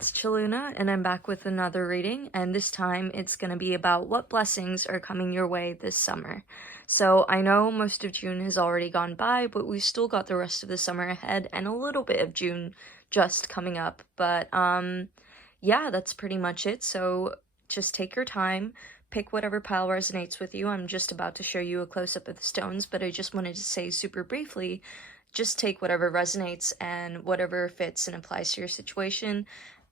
it's Chaluna, and I'm back with another reading, and this time it's going to be about what blessings are coming your way this summer. So I know most of June has already gone by, but we've still got the rest of the summer ahead and a little bit of June just coming up. But yeah, that's pretty much it. So just take your time, pick whatever pile resonates with you. I'm just about to show you a close-up of the stones, but I just wanted to say super briefly, just take whatever resonates and whatever fits and applies to your situation.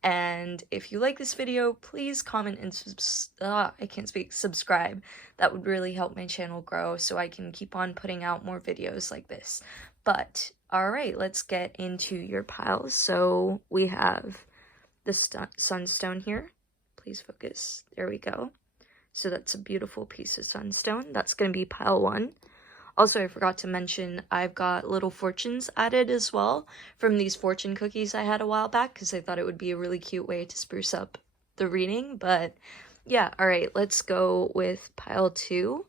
And if you like this video, please comment and subscribe. That would really help my channel grow so I can keep on putting out more videos like this. But alright, let's get into your piles. So we have the sunstone here. Please focus. There we go. So that's a beautiful piece of sunstone. That's going to be pile 1. Also, I forgot to mention, I've got little fortunes added as well from these fortune cookies I had a while back because I thought it would be a really cute way to spruce up the reading. But yeah, alright, let's go with pile 2.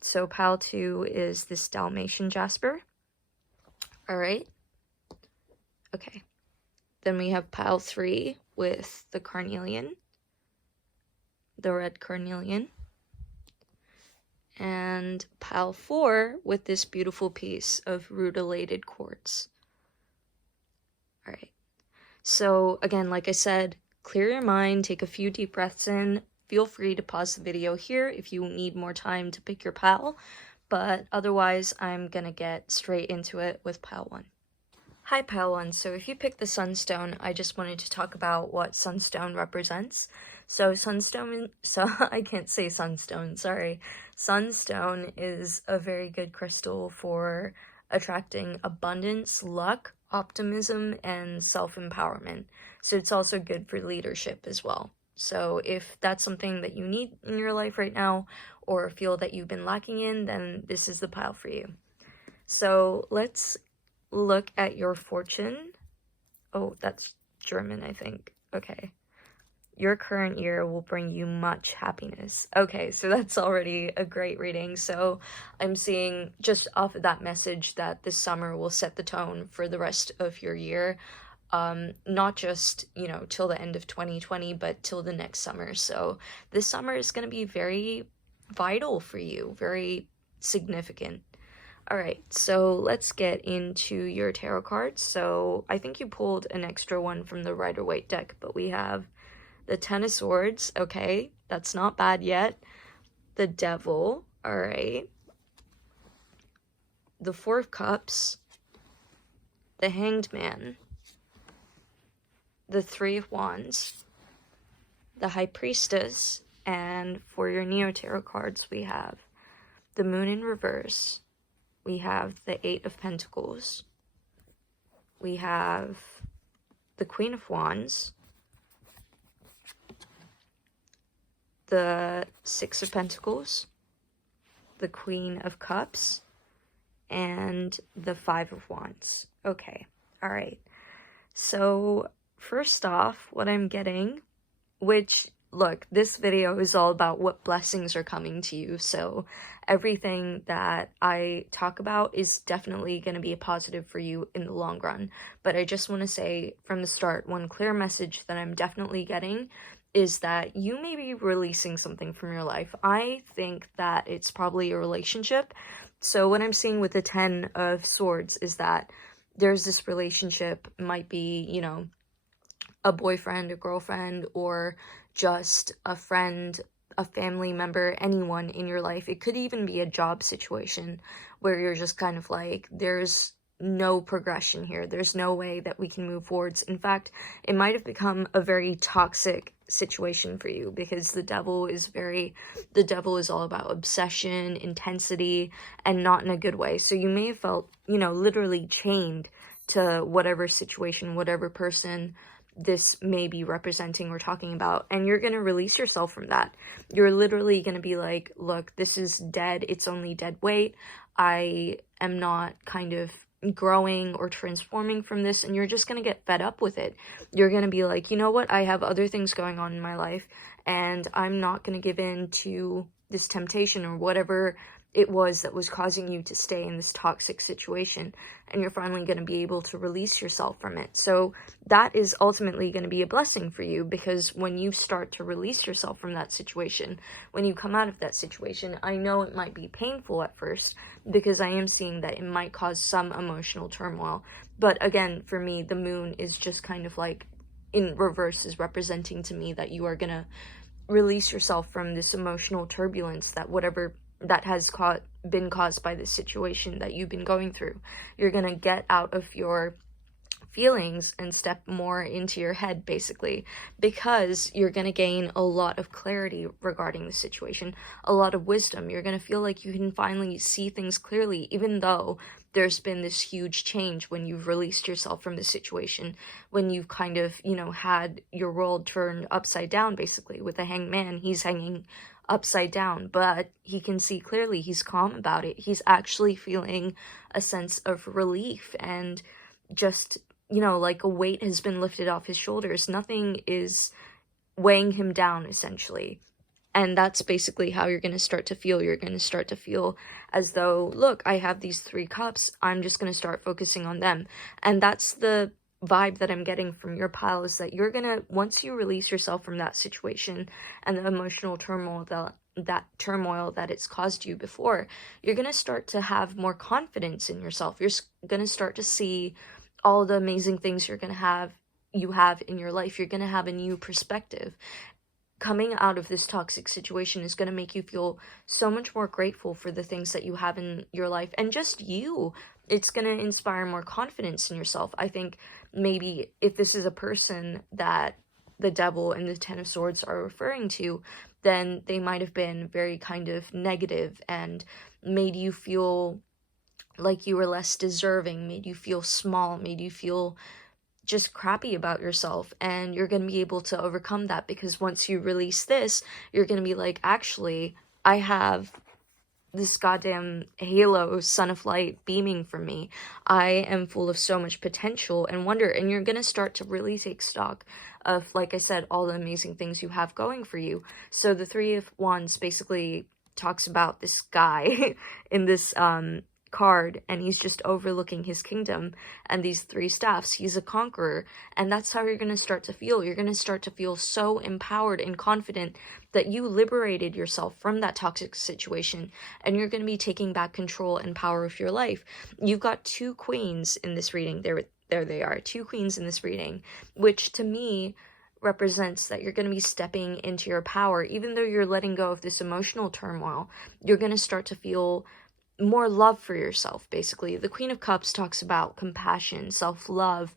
So pile 2 is this Dalmatian jasper. Alright. Okay. Then we have pile 3 with the carnelian. The red carnelian. And pile 4 with this beautiful piece of rutilated quartz. Alright, so again, like I said, clear your mind, take a few deep breaths in. Feel free to pause the video here if you need more time to pick your pile, but otherwise I'm gonna get straight into it with pile 1. Hi pile 1, so if you picked the sunstone, I just wanted to talk about what sunstone represents. So I can't say sunstone, sorry. Sunstone is a very good crystal for attracting abundance, luck, optimism, and self-empowerment. So it's also good for leadership as well. So if that's something that you need in your life right now, or feel that you've been lacking in, then this is the pile for you. So let's look at your fortune. Oh, that's German, I think. Okay. Your current year will bring you much happiness. Okay, so that's already a great reading. So I'm seeing just off of that message that this summer will set the tone for the rest of your year. Not just, you know, till the end of 2020, but till the next summer. So this summer is going to be very vital for you, very significant. Alright, so let's get into your tarot cards. So I think you pulled an extra one from the Rider-Waite deck, but we have the Ten of Swords. Okay, that's not bad yet. The Devil. Alright. The Four of Cups. The Hanged Man. The Three of Wands. The High Priestess. And for your Neo Tarot cards, we have the Moon in Reverse. We have the Eight of Pentacles. We have the Queen of Wands. The Six of Pentacles. The Queen of Cups. And the Five of Wands. Okay, alright. So, first off, what I'm getting, which, look, this video is all about what blessings are coming to you, so everything that I talk about is definitely going to be a positive for you in the long run. But I just want to say from the start, one clear message that I'm definitely getting is that you may be releasing something from your life. I think that it's probably a relationship. So what I'm seeing with the Ten of Swords is that there's this relationship, might be, you know, a boyfriend, a girlfriend, or just a friend, a family member, anyone in your life. It could even be a job situation where you're just kind of like, there's no progression here. There's no way that we can move forwards. In fact, it might have become a very toxic situation for you because the devil is all about obsession, intensity, and not in a good way. So you may have felt, you know, literally chained to whatever situation, whatever person this may be representing or talking about, and you're going to release yourself from that. You're literally going to be like, look, this is dead. It's only dead weight. I am not kind of growing or transforming from this, and you're just going to get fed up with it. You're going to be like, you know what? I have other things going on in my life, and I'm not going to give in to this temptation or whatever it was that was causing you to stay in this toxic situation, and you're finally going to be able to release yourself from it. So that is ultimately going to be a blessing for you, because when you start to release yourself from that situation, when you come out of that situation, I know it might be painful at first, because I am seeing that it might cause some emotional turmoil. But again, for me, the moon is just kind of like in reverse, is representing to me that you are going to release yourself from this emotional turbulence, that whatever that has been caused by this situation that you've been going through. You're going to get out of your feelings and step more into your head, basically, because you're going to gain a lot of clarity regarding the situation, a lot of wisdom. You're going to feel like you can finally see things clearly, even though there's been this huge change when you've released yourself from the situation, when you've kind of, had your world turned upside down, basically. With the Hanged Man, he's hanging upside down, but he can see clearly, he's calm about it, he's actually feeling a sense of relief, and just, like a weight has been lifted off his shoulders. Nothing is weighing him down, essentially. And that's basically how you're going to start to feel. You're going to start to feel as though, look, I have these 3 cups, I'm just going to start focusing on them. And that's the vibe that I'm getting from your pile, is that you're going to, once you release yourself from that situation and the emotional turmoil that it's caused you before, you're going to start to have more confidence in yourself. You're going to start to see all the amazing things you have in your life. You're going to have a new perspective. Coming out of this toxic situation is going to make you feel so much more grateful for the things that you have in your life, and just you. It's going to inspire more confidence in yourself. I think maybe if this is a person that the devil and the 10 of Swords are referring to, then they might have been very kind of negative and made you feel like you were less deserving, made you feel small, made you feel just crappy about yourself. And you're going to be able to overcome that, because once you release this, you're going to be like, actually, I have this goddamn halo, son of light, beaming from me. I am full of so much potential and wonder. And you're going to start to really take stock of, like I said, all the amazing things you have going for you. So the 3 of Wands basically talks about this guy in this card, and he's just overlooking his kingdom and these 3 staffs. He's a conqueror, and that's how you're going to start to feel. You're going to start to feel so empowered and confident that you liberated yourself from that toxic situation, and you're going to be taking back control and power of your life. You've got 2 queens in this reading. There they are, 2 queens in this reading, which to me represents that you're going to be stepping into your power. Even though you're letting go of this emotional turmoil, you're going to start to feel more love for yourself, basically. The Queen of Cups talks about compassion, self-love,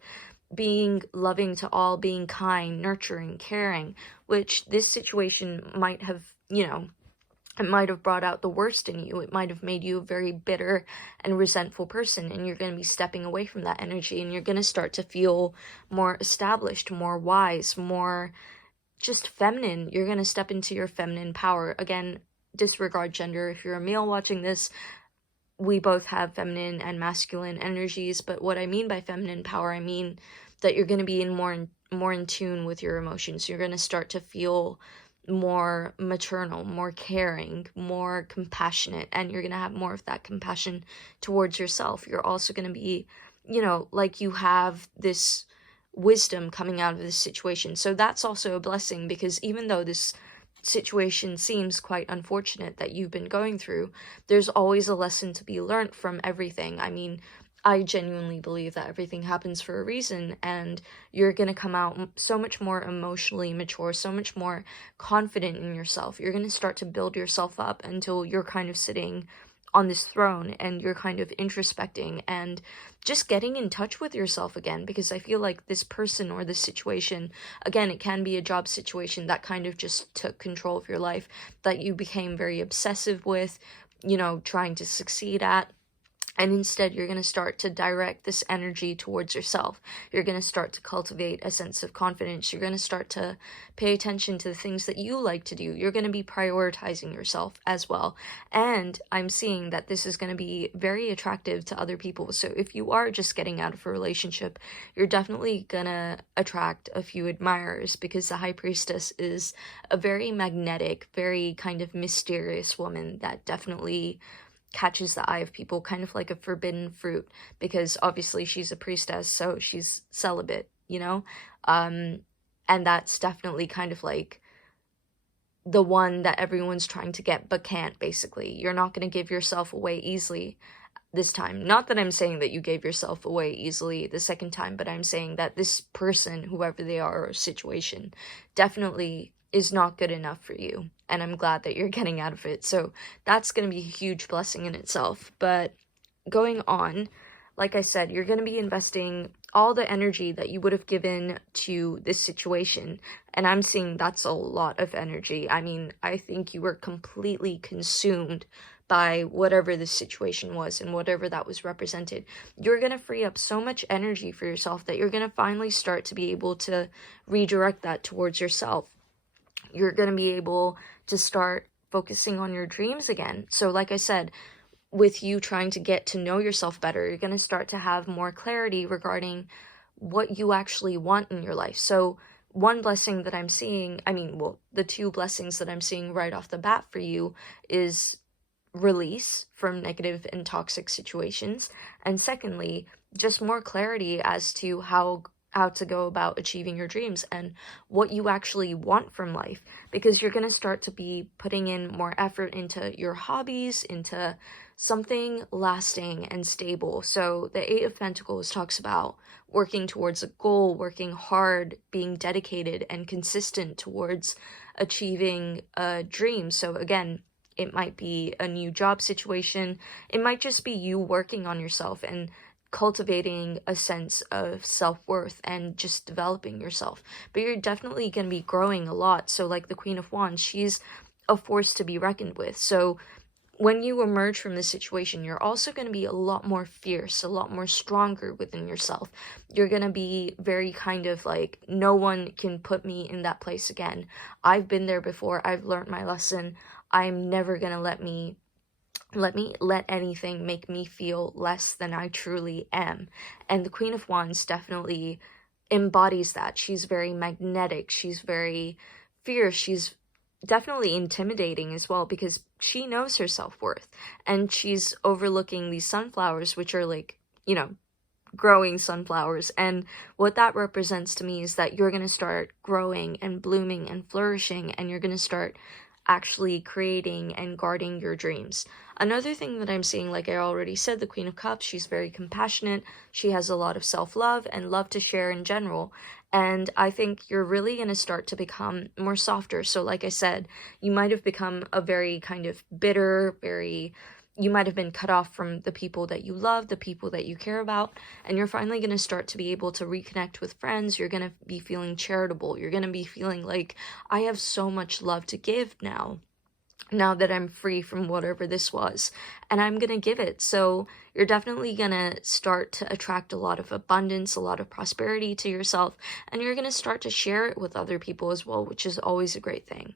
being loving to all, being kind, nurturing, caring, which this situation might have, it might have brought out the worst in you. It might have made you a very bitter and resentful person, and you're going to be stepping away from that energy, and you're going to start to feel more established, more wise, more just feminine. You're going to step into your feminine power. Again, disregard gender. If you're a male watching this, we both have feminine and masculine energies, but what I mean by feminine power, I mean that you're going to be more in tune with your emotions. You're going to start to feel more maternal, more caring, more compassionate, and you're going to have more of that compassion towards yourself. You're also going to be, like you have this wisdom coming out of this situation. So that's also a blessing, because even though this situation seems quite unfortunate that you've been going through, there's always a lesson to be learned from everything. I mean, I genuinely believe that everything happens for a reason, and you're going to come out so much more emotionally mature, so much more confident in yourself. You're going to start to build yourself up until you're kind of sitting on this throne, and you're kind of introspecting and just getting in touch with yourself again, because I feel like this person or this situation, again, it can be a job situation that kind of just took control of your life, that you became very obsessive with, trying to succeed at. And instead, you're going to start to direct this energy towards yourself. You're going to start to cultivate a sense of confidence. You're going to start to pay attention to the things that you like to do. You're going to be prioritizing yourself as well. And I'm seeing that this is going to be very attractive to other people. So if you are just getting out of a relationship, you're definitely going to attract a few admirers, because the High Priestess is a very magnetic, very kind of mysterious woman that definitely catches the eye of people, kind of like a forbidden fruit, because obviously she's a priestess, so she's celibate, you know? And that's definitely kind of like the one that everyone's trying to get but can't, basically. You're not going to give yourself away easily this time. Not that I'm saying that you gave yourself away easily the second time, but I'm saying that this person, whoever they are, or situation, definitely is not good enough for you. And I'm glad that you're getting out of it. So that's going to be a huge blessing in itself. But going on, like I said, you're going to be investing all the energy that you would have given to this situation. And I'm seeing that's a lot of energy. I mean, I think you were completely consumed by whatever the situation was and whatever that was represented. You're going to free up so much energy for yourself that you're going to finally start to be able to redirect that towards yourself. You're going to be able to start focusing on your dreams again. So like I said, with you trying to get to know yourself better, you're going to start to have more clarity regarding what you actually want in your life. So one blessing that I'm seeing, the two blessings that I'm seeing right off the bat for you is release from negative and toxic situations, and secondly, just more clarity as to how to go about achieving your dreams and what you actually want from life, because you're going to start to be putting in more effort into your hobbies, into something lasting and stable. So the Eight of Pentacles talks about working towards a goal, working hard, being dedicated and consistent towards achieving a dream. So again, it might be a new job situation. It might just be you working on yourself and cultivating a sense of self-worth and just developing yourself. But you're definitely going to be growing a lot. So like the Queen of Wands, she's a force to be reckoned with. So when you emerge from this situation, you're also going to be a lot more fierce, a lot more stronger within yourself. You're going to be very kind of like, no one can put me in that place again. I've been there before. I've learned my lesson. I'm never going to let anything make me feel less than I truly am. And the Queen of Wands definitely embodies that. She's very magnetic. She's very fierce. She's definitely intimidating as well, because she knows her self-worth, and she's overlooking these sunflowers, which are like, growing sunflowers. And what that represents to me is that you're going to start growing and blooming and flourishing, and you're going to start actually creating and guarding your dreams. Another thing that I'm seeing, like I already said, the Queen of Cups, she's very compassionate. She has a lot of self-love and love to share in general. And I think you're really going to start to become more softer. So like I said, you might have become a very kind of bitter, you might have been cut off from the people that you love, the people that you care about, and you're finally going to start to be able to reconnect with friends. You're going to be feeling charitable. You're going to be feeling like, I have so much love to give now that I'm free from whatever this was, and I'm going to give it. So you're definitely going to start to attract a lot of abundance, a lot of prosperity to yourself, and you're going to start to share it with other people as well, which is always a great thing.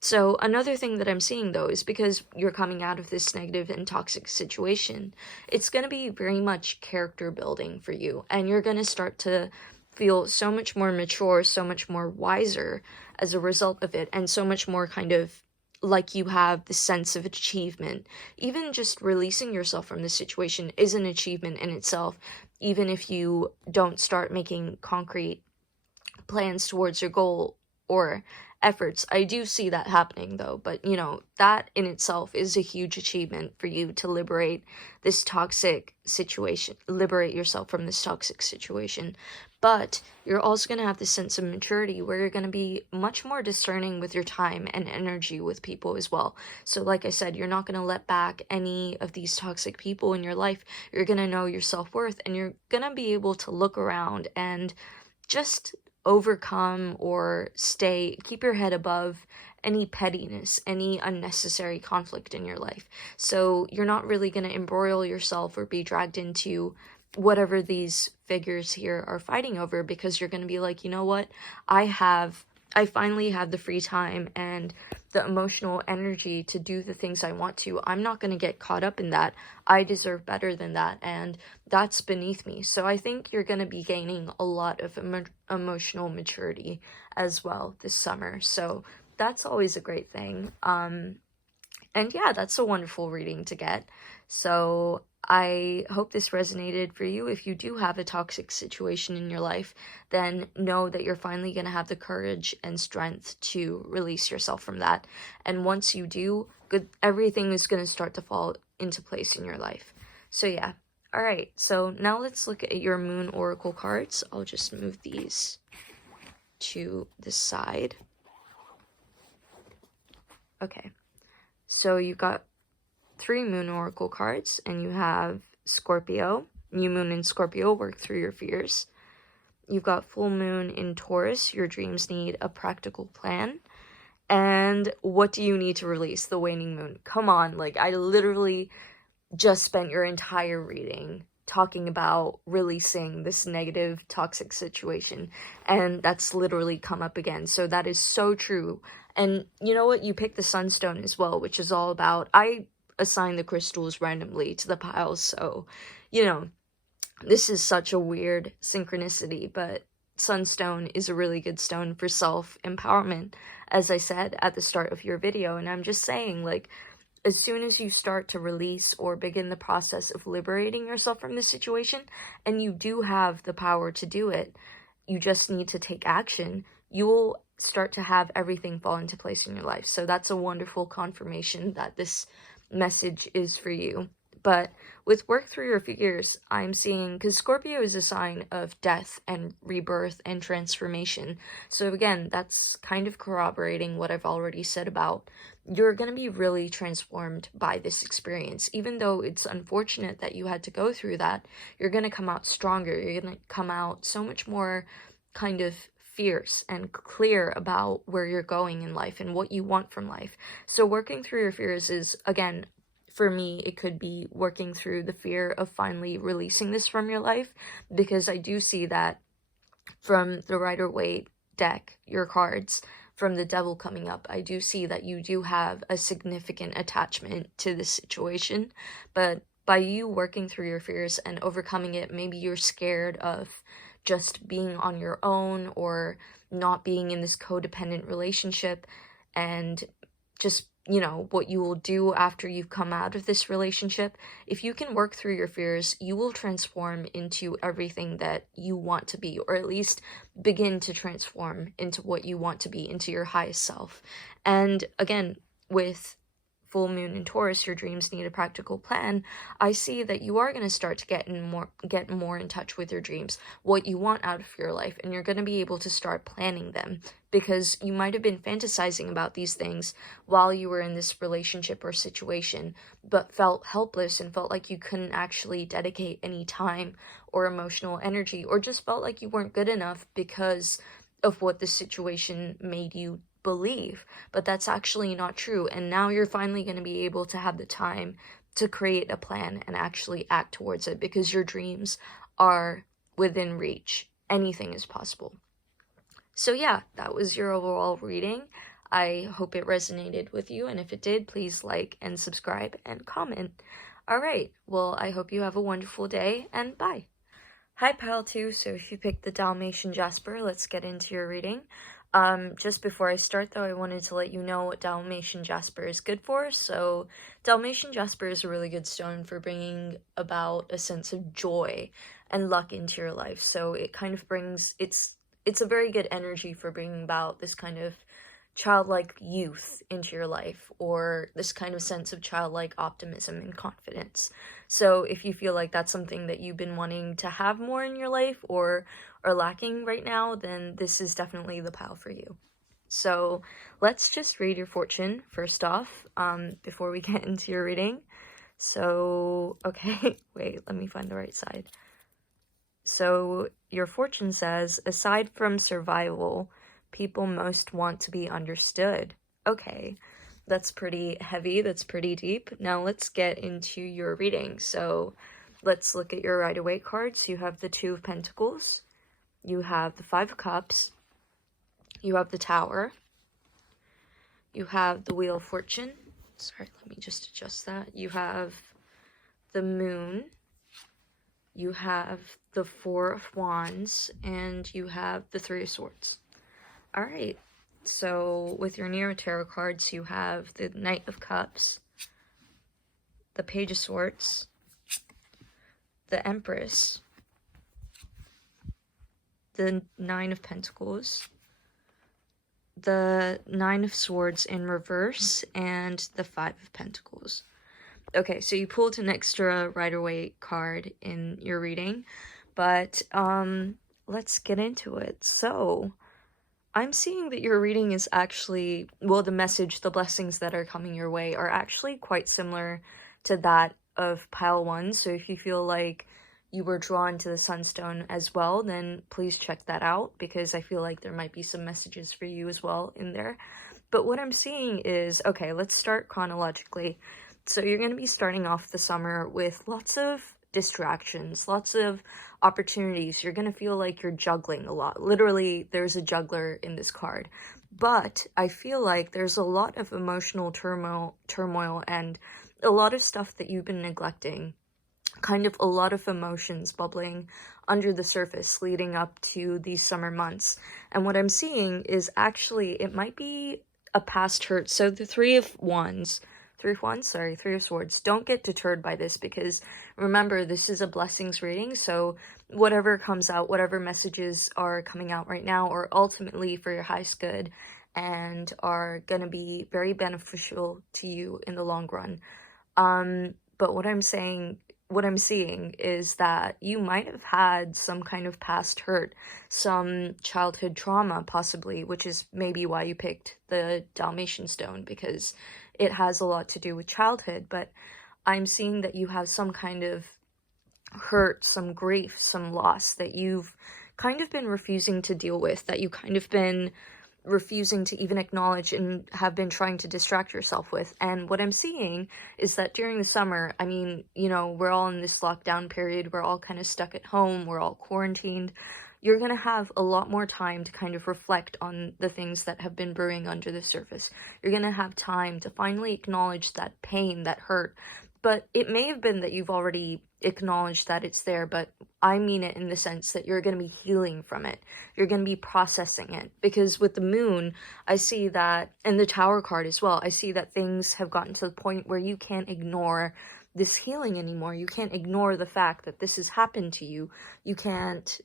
So another thing that I'm seeing, though, is because you're coming out of this negative and toxic situation, it's going to be very much character building for you, and you're going to start to feel so much more mature, so much more wiser as a result of it, and so much more kind of like you have the sense of achievement. Even just releasing yourself from this situation is an achievement in itself, even if you don't start making concrete plans towards your goal or efforts. I do see that happening though, but that in itself is a huge achievement for you to liberate this toxic situation, liberate yourself from this toxic situation. But you're also going to have this sense of maturity where you're going to be much more discerning with your time and energy with people as well. So like I said, you're not going to let back any of these toxic people in your life. You're going to know your self-worth, and you're going to be able to look around and just overcome or keep your head above any pettiness, any unnecessary conflict in your life. So you're not really going to embroil yourself or be dragged into whatever these figures here are fighting over, because you're going to be like, you know what, I finally have the free time and the emotional energy to do the things I want to. I'm not going to get caught up in that. I deserve better than that, and that's beneath me. So I think you're going to be gaining a lot of emotional maturity as well this summer. So that's always a great thing. And And yeah, that's a wonderful reading to get. So I hope this resonated for you. If you do have a toxic situation in your life, then know that you're finally going to have the courage and strength to release yourself from that. And once you do, everything is going to start to fall into place in your life. So yeah. All right. So now let's look at your Moon Oracle cards. I'll just move these to the side. Okay. So you've got 3 Moon Oracle cards, and you have Scorpio. New Moon in Scorpio, work through your fears. You've got Full Moon in Taurus, your dreams need a practical plan. And what do you need to release? The Waning Moon. Come on, like, I literally just spent your entire reading talking about releasing this negative, toxic situation, and that's literally come up again. So that is so true. And you know what? You picked the Sunstone as well, which is all about, I assign the crystals randomly to the piles, so, you know, this is such a weird synchronicity, but Sunstone is a really good stone for self-empowerment, as I said at the start of your video. And I'm just saying, like, as soon as you start to release or begin the process of liberating yourself from this situation, and you do have the power to do it, you just need to take action, you will start to have everything fall into place in your life. So that's a wonderful confirmation that this message is for you. But with work through your fears, I'm seeing, because Scorpio is a sign of death and rebirth and transformation. So again, that's kind of corroborating what I've already said about, you're going to be really transformed by this experience. Even though it's unfortunate that you had to go through that, you're going to come out stronger. You're going to come out so much more kind of fierce and clear about where you're going in life and what you want from life. So working through your fears is, again, for me, it could be working through the fear of finally releasing this from your life, because I do see that from the Rider-Waite deck, your cards, from the Devil coming up, I do see that you do have a significant attachment to this situation. But by you working through your fears and overcoming it, maybe you're scared of just being on your own or not being in this codependent relationship, and just, you know, what you will do after you've come out of this relationship. If you can work through your fears, you will transform into everything that you want to be, or at least begin to transform into what you want to be, into your highest self. And again, with Full Moon in Taurus, your dreams need a practical plan. I see that you are going to start to get more in touch with your dreams, what you want out of your life, and you're going to be able to start planning them, because you might have been fantasizing about these things while you were in this relationship or situation, but felt helpless and felt like you couldn't actually dedicate any time or emotional energy, or just felt like you weren't good enough because of what the situation made you believe. But that's actually not true, and now you're finally going to be able to have the time to create a plan and actually act towards it, because your dreams are within reach. Anything is possible. So yeah, that was your overall reading. I hope it resonated with you, and if it did, please like and subscribe and comment. Alright, well, I hope you have a wonderful day, and bye. Hi Pile 2, so if you picked the Dalmatian Jasper, let's get into your reading. Just before I start though, I wanted to let you know what Dalmatian Jasper is good for. So Dalmatian Jasper is a really good stone for bringing about a sense of joy and luck into your life. So it kind of brings, it's a very good energy for bringing about this kind of childlike youth into your life, or this kind of sense of childlike optimism and confidence. So if you feel like that's something that you've been wanting to have more in your life or are lacking right now, then this is definitely the pile for you. So let's just read your fortune first off, before we get into your reading. So, okay, wait, let me find the right side. So your fortune says, aside from survival, people most want to be understood. Okay, that's pretty heavy, that's pretty deep. Now let's get into your reading. So let's look at your Rider-Waite cards. You have the Two of Pentacles, you have the Five of Cups, you have the Tower, you have the Wheel of Fortune. Sorry, let me just adjust that. You have the Moon, you have the Four of Wands, and you have the Three of Swords. Alright, so with your Nero Tarot cards, you have the Knight of Cups, the Page of Swords, the Empress, the Nine of Pentacles, the Nine of Swords in reverse, and the Five of Pentacles. Okay, so you pulled an extra Rider-Waite card in your reading, but let's get into it. So, I'm seeing that your reading is actually, well, the message, the blessings that are coming your way are actually quite similar to that of pile 1. So if you feel like you were drawn to the Sunstone as well, then please check that out, because I feel like there might be some messages for you as well in there. But what I'm seeing is, okay, let's start chronologically. So you're going to be starting off the summer with lots of distractions, lots of opportunities. You're going to feel like you're juggling a lot. Literally, there's a juggler in this card. But I feel like there's a lot of emotional turmoil and a lot of stuff that you've been neglecting. Kind of a lot of emotions bubbling under the surface leading up to these summer months. And what I'm seeing is actually it might be a past hurt. So the Three of Swords. Don't get deterred by this, because remember, this is a blessings reading, so whatever comes out, whatever messages are coming out right now are ultimately for your highest good and are going to be very beneficial to you in the long run. But what I'm seeing is that you might have had some kind of past hurt, some childhood trauma possibly, which is maybe why you picked the Dalmatian stone, because it has a lot to do with childhood. But I'm seeing that you have some kind of hurt, some grief, some loss that you've kind of been refusing to deal with, that you kind of been refusing to even acknowledge and have been trying to distract yourself with. And what I'm seeing is that during the summer, I mean, you know, we're all in this lockdown period, we're all kind of stuck at home, we're all quarantined. You're going to have a lot more time to kind of reflect on the things that have been brewing under the surface. You're going to have time to finally acknowledge that pain, that hurt. But it may have been that you've already acknowledged that it's there, but I mean it in the sense that you're going to be healing from it. You're going to be processing it. Because with the Moon, I see that, and the Tower card as well, I see that things have gotten to the point where you can't ignore this healing anymore. You can't ignore the fact that this has happened to you. You can't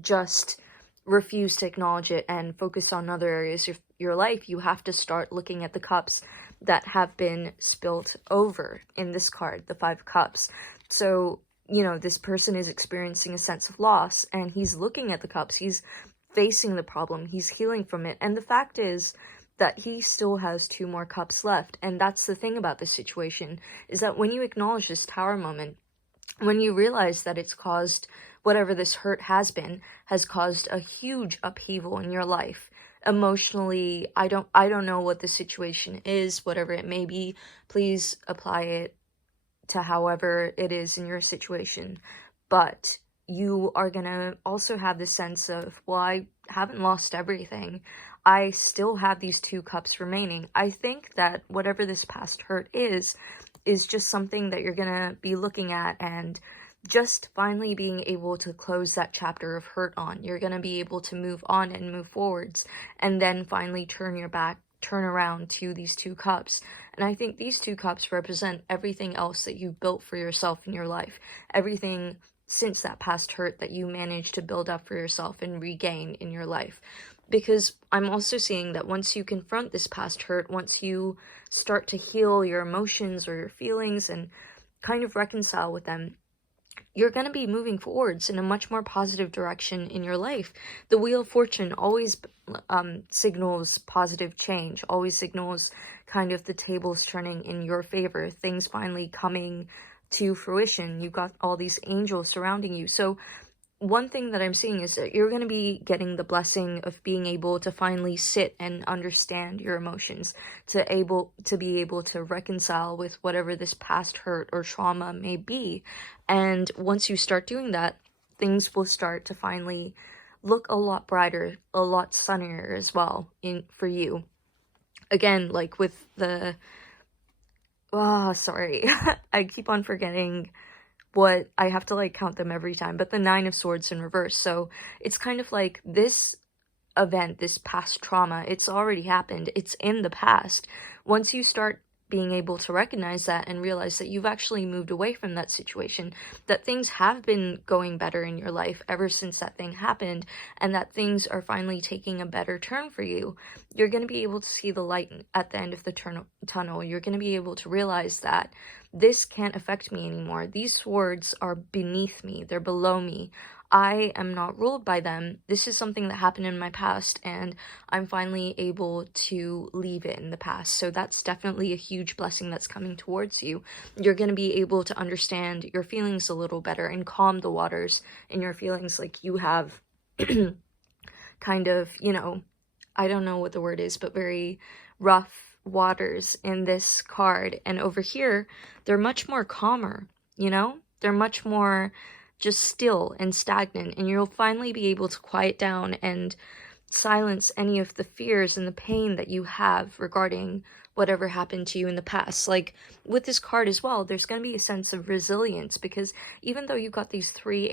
just refuse to acknowledge it and focus on other areas of your life. You have to start looking at the cups that have been spilt over in this card, the Five of Cups. So, you know, this person is experiencing a sense of loss, and he's looking at the cups, he's facing the problem, he's healing from it. And the fact is that he still has 2 more cups left. And that's the thing about this situation, is that when you acknowledge this Tower moment, when you realize that it's caused, whatever this hurt has been, has caused a huge upheaval in your life. Emotionally, I don't know what the situation is, whatever it may be, please apply it to however it is in your situation. But you are gonna also have this sense of, well, I haven't lost everything. I still have these 2 cups remaining. I think that whatever this past hurt is just something that you're gonna be looking at and just finally being able to close that chapter of hurt on. You're gonna be able to move on and move forwards, and then finally turn around to these 2 cups. And I think these 2 cups represent everything else that you've built for yourself in your life. Everything since that past hurt that you managed to build up for yourself and regain in your life. Because I'm also seeing that once you confront this past hurt, once you start to heal your emotions or your feelings and kind of reconcile with them, you're going to be moving forwards in a much more positive direction in your life. The Wheel of Fortune always signals positive change, always signals kind of the tables turning in your favor, things finally coming to fruition. You've got all these angels surrounding you. So one thing that I'm seeing is that you're going to be getting the blessing of being able to finally sit and understand your emotions, to be able to reconcile with whatever this past hurt or trauma may be. And once you start doing that, things will start to finally look a lot brighter, a lot sunnier as well for you. Again, like with the sorry. I keep on forgetting what I have to like count them every time, but the 9 of Swords in reverse. So it's kind of like this event, this past trauma, it's already happened. It's in the past. Once you start being able to recognize that and realize that you've actually moved away from that situation, that things have been going better in your life ever since that thing happened, and that things are finally taking a better turn for you, you're going to be able to see the light at the end of the tunnel. You're going to be able to realize that this can't affect me anymore. These swords are beneath me, they're below me. I am not ruled by them. This is something that happened in my past, and I'm finally able to leave it in the past. So that's definitely a huge blessing that's coming towards you. You're going to be able to understand your feelings a little better and calm the waters in your feelings, like you have kind of, you know, I don't know what the word is, but very rough waters in this card. And over here, they're much more calmer, you know? They're much more just still and stagnant, and you'll finally be able to quiet down and silence any of the fears and the pain that you have regarding whatever happened to you in the past. Like with this card as well, there's going to be a sense of resilience, because even though you've got these three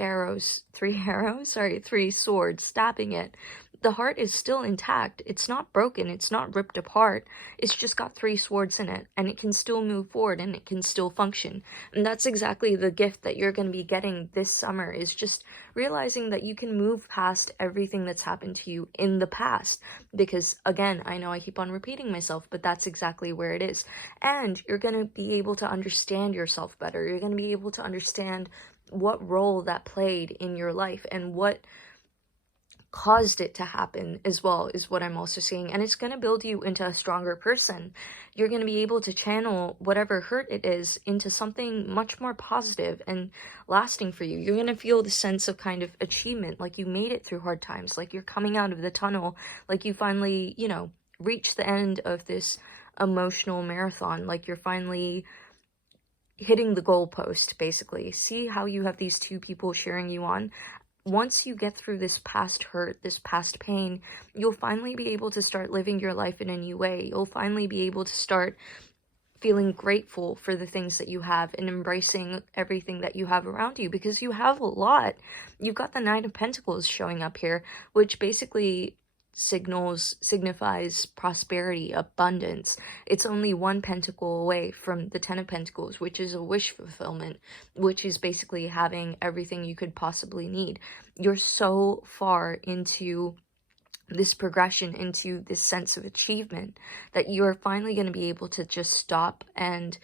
swords stabbing it, the heart is still intact. It's not broken, it's not ripped apart. It's just got three swords in it, and it can still move forward and it can still function. And that's exactly the gift that you're going to be getting this summer, is just realizing that you can move past everything that's happened to you in the past. Because again, I know I keep on repeating myself, but that's exactly where it is. And you're going to be able to understand yourself better. You're going to be able to understand what role that played in your life and what caused it to happen as well, is what I'm also seeing. And it's going to build you into a stronger person. You're going to be able to channel whatever hurt it is into something much more positive and lasting for you. You're going to feel the sense of kind of achievement, like you made it through hard times, like you're coming out of the tunnel, like you finally, you know, reached the end of this emotional marathon, like you're finally hitting the goalpost, basically. See how you have these two people cheering you on? Once you get through this past hurt, this past pain, you'll finally be able to start living your life in a new way. You'll finally be able to start feeling grateful for the things that you have and embracing everything that you have around you, because you have a lot. You've got the Knight of Pentacles showing up here, which basically signifies prosperity, abundance. It's only one pentacle away from the Ten of Pentacles, which is a wish fulfillment, which is basically having everything you could possibly need. You're so far into this progression, into this sense of achievement, that you're finally going to be able to just stop and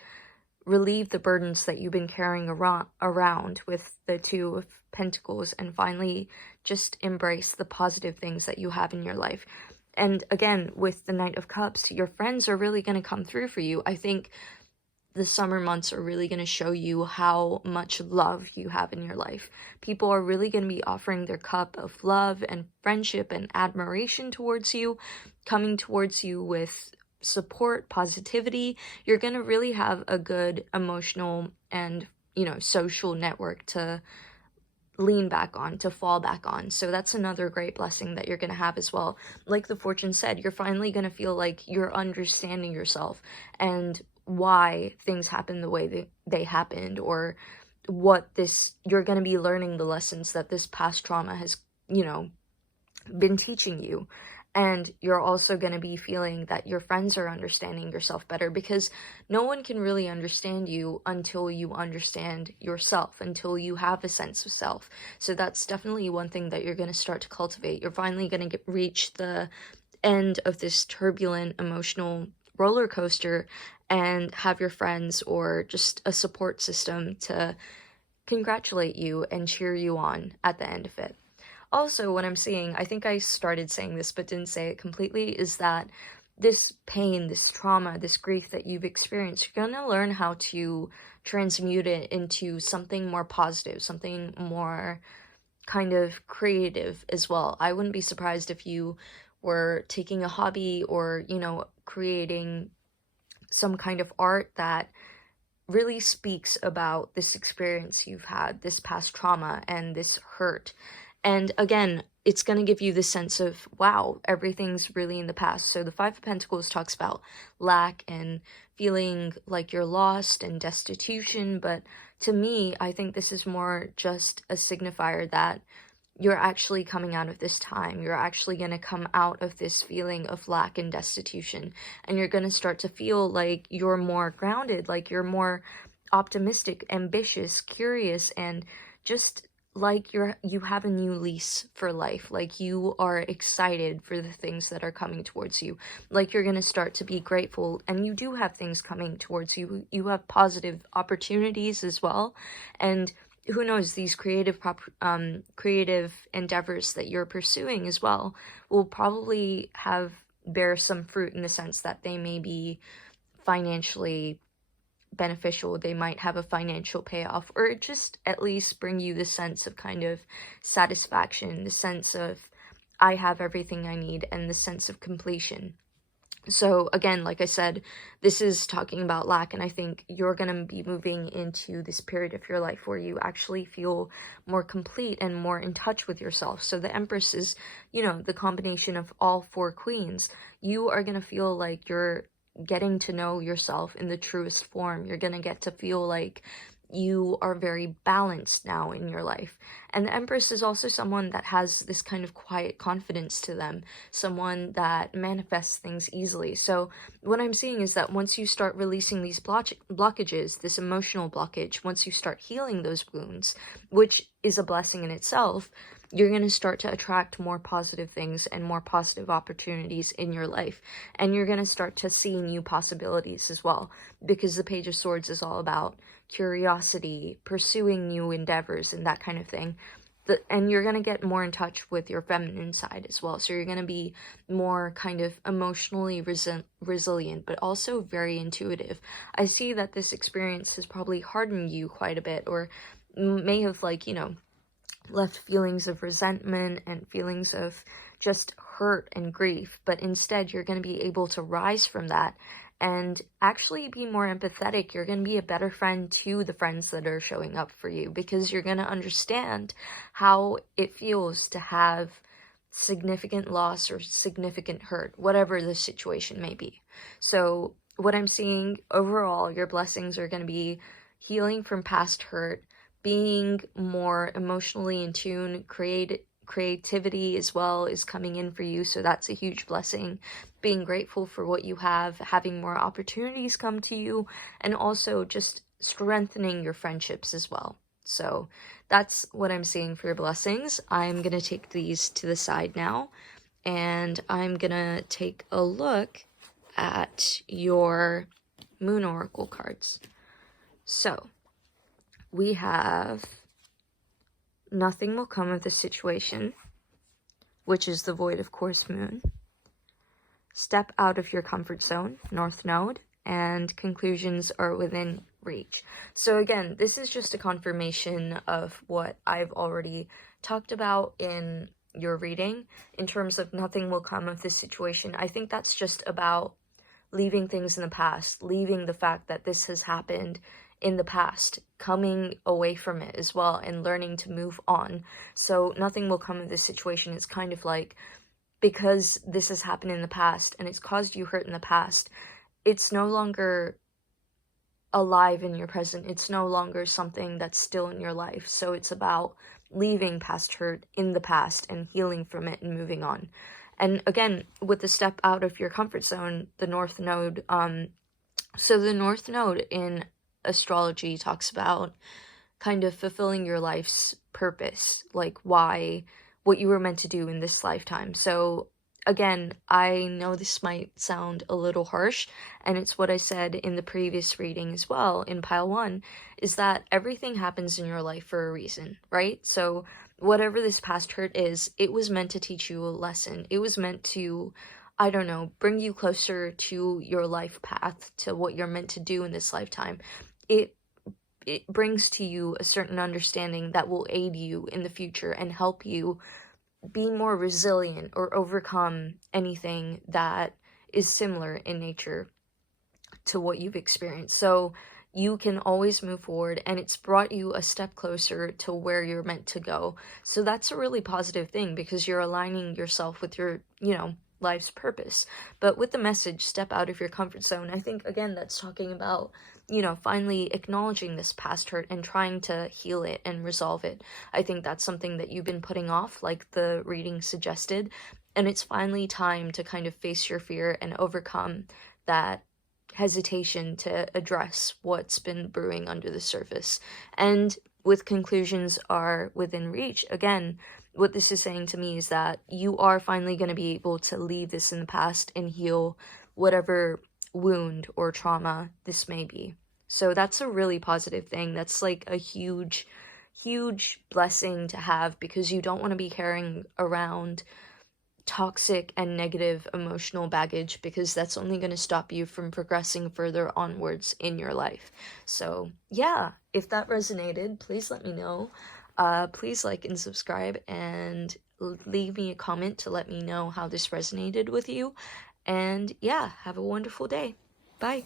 relieve the burdens that you've been carrying around with the Two of Pentacles, and finally just embrace the positive things that you have in your life. And again, with the Knight of Cups, your friends are really going to come through for you. I think the summer months are really going to show you how much love you have in your life. People are really going to be offering their cup of love and friendship and admiration towards you, coming towards you with support, positivity. You're going to really have a good emotional and, you know, social network to lean back on, to fall back on. So that's another great blessing that you're going to have as well. Like the fortune said, you're finally going to feel like you're understanding yourself and why things happen the way they happened, or what this, you're going to be learning the lessons that this past trauma has, you know, been teaching you. And you're also going to be feeling that your friends are understanding yourself better, because no one can really understand you until you understand yourself, until you have a sense of self. So that's definitely one thing that you're going to start to cultivate. You're finally going to reach the end of this turbulent emotional roller coaster and have your friends or just a support system to congratulate you and cheer you on at the end of it. Also, what I'm seeing, I think I started saying this but didn't say it completely, is that this pain, this trauma, this grief that you've experienced, you're going to learn how to transmute it into something more positive, something more kind of creative as well. I wouldn't be surprised if you were taking a hobby or, you know, creating some kind of art that really speaks about this experience you've had, this past trauma and this hurt. And again, it's going to give you the sense of, wow, everything's really in the past. So the Five of Pentacles talks about lack and feeling like you're lost and destitution. But to me, I think this is more just a signifier that you're actually coming out of this time. You're actually going to come out of this feeling of lack and destitution. And you're going to start to feel like you're more grounded, like you're more optimistic, ambitious, curious, and just like you have a new lease for life. Like you are excited for the things that are coming towards you. Like you're going to start to be grateful, and you do have things coming towards you. You have positive opportunities as well. And who knows, these creative endeavors that you're pursuing as well will probably bear some fruit, in the sense that they may be financially beneficial. They might have a financial payoff, or just at least bring you the sense of kind of satisfaction, the sense of I have everything I need, and the sense of completion. So again, like I said, this is talking about lack, and I think you're going to be moving into this period of your life where you actually feel more complete and more in touch with yourself. So the Empress is, the combination of all four queens. You are going to feel like you're getting to know yourself in the truest form. You're going to get to feel like you are very balanced now in your life. And the Empress is also someone that has this kind of quiet confidence to them, someone that manifests things easily. So what I'm seeing is that once you start releasing these blockages, this emotional blockage, once you start healing those wounds, which is a blessing in itself, you're going to start to attract more positive things and more positive opportunities in your life. And you're going to start to see new possibilities as well, because the Page of Swords is all about curiosity, pursuing new endeavors, and that kind of thing. And you're going to get more in touch with your feminine side as well. So you're going to be more kind of emotionally resilient, but also very intuitive. I see that this experience has probably hardened you quite a bit, or may have left feelings of resentment and feelings of just hurt and grief. But instead, you're going to be able to rise from that and actually be more empathetic. You're going to be a better friend to the friends that are showing up for you, because you're going to understand how it feels to have significant loss or significant hurt, whatever the situation may be. So what I'm seeing overall, your blessings are going to be healing from past hurt, being more emotionally in tune, creativity as well is coming in for you, so that's a huge blessing. Being grateful for what you have, having more opportunities come to you, and also just strengthening your friendships as well. So that's what I'm seeing for your blessings. I'm going to take these to the side now, and I'm going to take a look at your Moon Oracle cards. So we have Nothing Will Come of the Situation, which is the Void of Course Moon. Step Out of Your Comfort Zone, North Node, and Conclusions Are Within Reach. So again, this is just a confirmation of what I've already talked about in your reading in terms of nothing will come of this situation. I think that's just about leaving things in the past, leaving the fact that this has happened in the past, coming away from it as well, and learning to move on. So nothing will come of this situation. It's kind of like, because this has happened in the past and it's caused you hurt in the past, it's no longer alive in your present. It's no longer something that's still in your life. So it's about leaving past hurt in the past and healing from it and moving on. And again, with the step out of your comfort zone, the North Node, so the North Node in astrology talks about kind of fulfilling your life's purpose, like what you were meant to do in this lifetime. So again, I know this might sound a little harsh, and it's what I said in the previous reading as well, in pile 1, is that everything happens in your life for a reason, right? So whatever this past hurt is, it was meant to teach you a lesson. It was meant to, I don't know, bring you closer to your life path, to what you're meant to do in this lifetime. It brings to you a certain understanding that will aid you in the future and help you be more resilient or overcome anything that is similar in nature to what you've experienced. So you can always move forward, and it's brought you a step closer to where you're meant to go. So that's a really positive thing, because you're aligning yourself with your, life's purpose. But with the message, step out of your comfort zone, I think, again, that's talking about, finally acknowledging this past hurt and trying to heal it and resolve it. I think that's something that you've been putting off, like the reading suggested, and it's finally time to kind of face your fear and overcome that hesitation to address what's been brewing under the surface. And with conclusions are within reach, again, what this is saying to me is that you are finally going to be able to leave this in the past and heal whatever wound or trauma this may be. So that's a really positive thing. That's like a huge, huge blessing to have, because you don't want to be carrying around toxic and negative emotional baggage, because that's only going to stop you from progressing further onwards in your life. So yeah, if that resonated, please let me know. Please like and subscribe, and leave me a comment to let me know how this resonated with you. And yeah, have a wonderful day. Bye.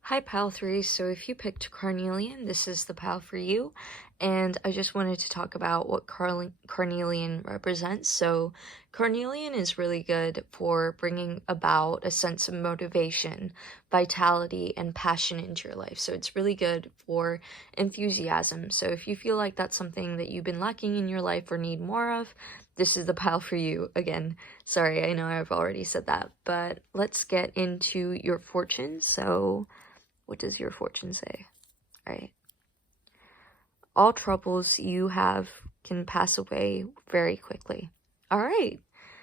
Hi Pile 3, so if you picked Carnelian, this is the pile for you, and I just wanted to talk about what Carnelian represents. So Carnelian is really good for bringing about a sense of motivation, vitality, and passion into your life. So it's really good for enthusiasm. So if you feel like that's something that you've been lacking in your life or need more of, this is the pile for you. Again, sorry, I know I've already said that, but let's get into your fortune. So what does your fortune say? All right. All troubles you have can pass away very quickly. All right.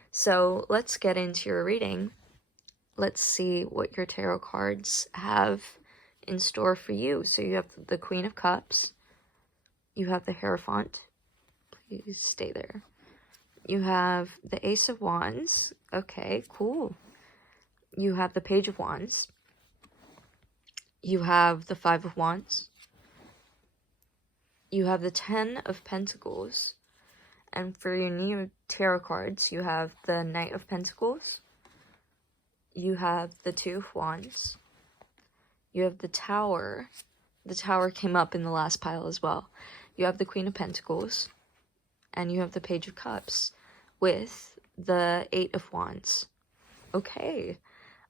So let's get into your reading. Let's see what your tarot cards have in store for you. So you have the Queen of Cups. You have the Hierophant. Please stay there. You have the Ace of Wands. Okay, cool. You have the Page of Wands. You have the Five of Wands. You have the Ten of Pentacles. And for your new tarot cards, you have the Knight of Pentacles. You have the Two of Wands. You have the Tower. The Tower came up in the last pile as well. You have the Queen of Pentacles. And you have the Page of Cups with the Eight of Wands. Okay.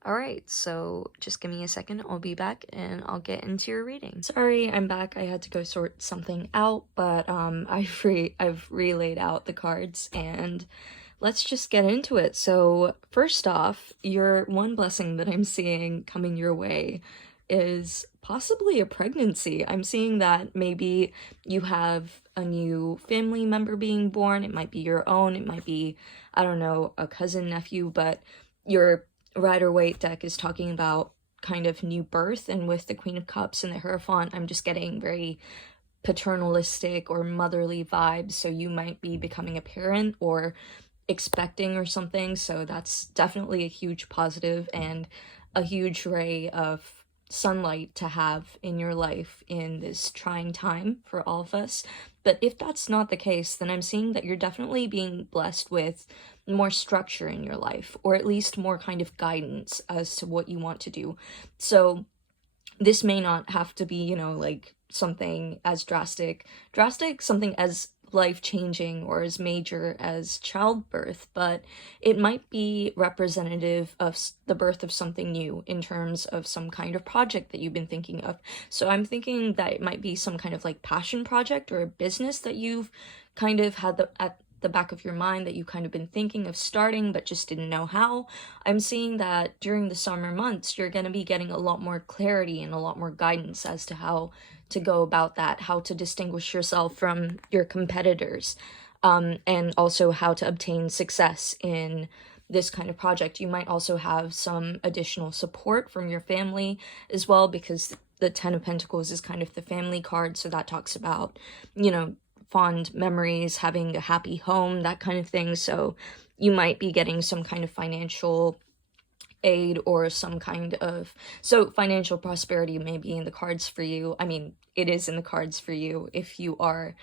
Alright, so just give me a second, I'll be back and I'll get into your reading. Sorry, I'm back. I had to go sort something out, but I've relayed out the cards, and let's just get into it. So first off, your one blessing that I'm seeing coming your way is possibly a pregnancy. I'm seeing that maybe you have a new family member being born. It might be your own, it might be, I don't know, a cousin, nephew, but your Rider-Waite deck is talking about kind of new birth, and with the Queen of Cups and the Hierophant, I'm just getting very paternalistic or motherly vibes, so you might be becoming a parent or expecting or something, so that's definitely a huge positive and a huge ray of sunlight to have in your life in this trying time for all of us. But if that's not the case, then I'm seeing that you're definitely being blessed with more structure in your life, or at least more kind of guidance as to what you want to do. So this may not have to be, like something as drastic, something as life-changing or as major as childbirth, but it might be representative of the birth of something new in terms of some kind of project that you've been thinking of. So I'm thinking that it might be some kind of like passion project or a business that you've kind of had at the back of your mind that you kind of been thinking of starting but just didn't know how. I'm seeing that during the summer months you're going to be getting a lot more clarity and a lot more guidance as to how to go about that, how to distinguish yourself from your competitors, and also how to obtain success in this kind of project. You might also have some additional support from your family as well, because the Ten of Pentacles is kind of the family card, so that talks about, fond memories, having a happy home, that kind of thing. So you might be getting some kind of financial aid or some kind of, so financial prosperity may be in the cards for you. I mean, it is in the cards for you if you are,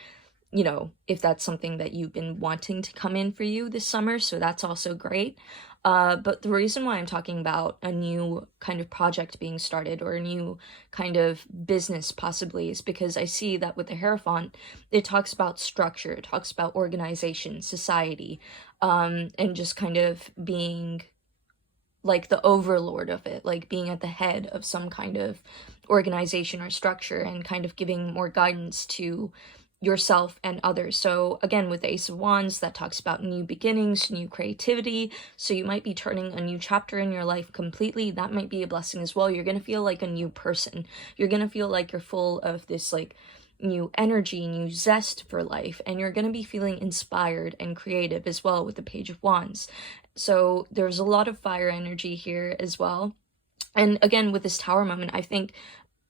if that's something that you've been wanting to come in for you this summer, so that's also great. But the reason why I'm talking about a new kind of project being started or a new kind of business possibly is because I see that with the Hierophant, it talks about structure, it talks about organization, society, and just kind of being like the overlord of it, like being at the head of some kind of organization or structure and kind of giving more guidance to yourself and others. So again, with the Ace of Wands, that talks about new beginnings, new creativity. So you might be turning a new chapter in your life completely. That might be a blessing as well. You're going to feel like a new person. You're going to feel like you're full of this like new energy, new zest for life, and you're going to be feeling inspired and creative as well with the Page of Wands. So there's a lot of fire energy here as well. And again, with this Tower moment, I think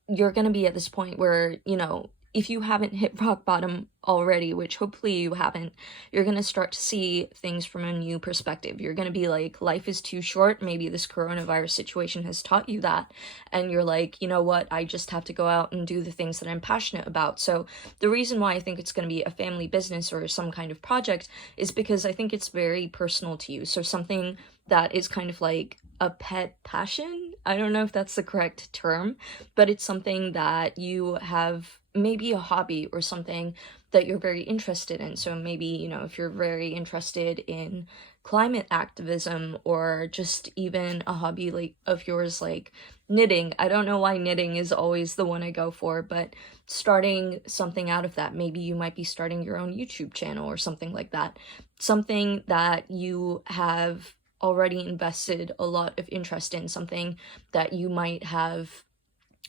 you're going to be at this point where, you know, if you haven't hit rock bottom already, which hopefully you haven't, you're going to start to see things from a new perspective. You're going to be like, life is too short. Maybe this coronavirus situation has taught you that. And you're like, you know what? I just have to go out and do the things that I'm passionate about. So the reason why I think it's going to be a family business or some kind of project is because I think it's very personal to you. So something that is kind of like a pet passion. I don't know if that's the correct term, but it's something that you have, maybe a hobby or something that you're very interested in. So maybe, you know, if you're very interested in climate activism, or just even a hobby like of yours like knitting. I don't know why knitting is always the one I go for, but starting something out of that. Maybe you might be starting your own YouTube channel or something like that. Something that you have already invested a lot of interest in, something that you might have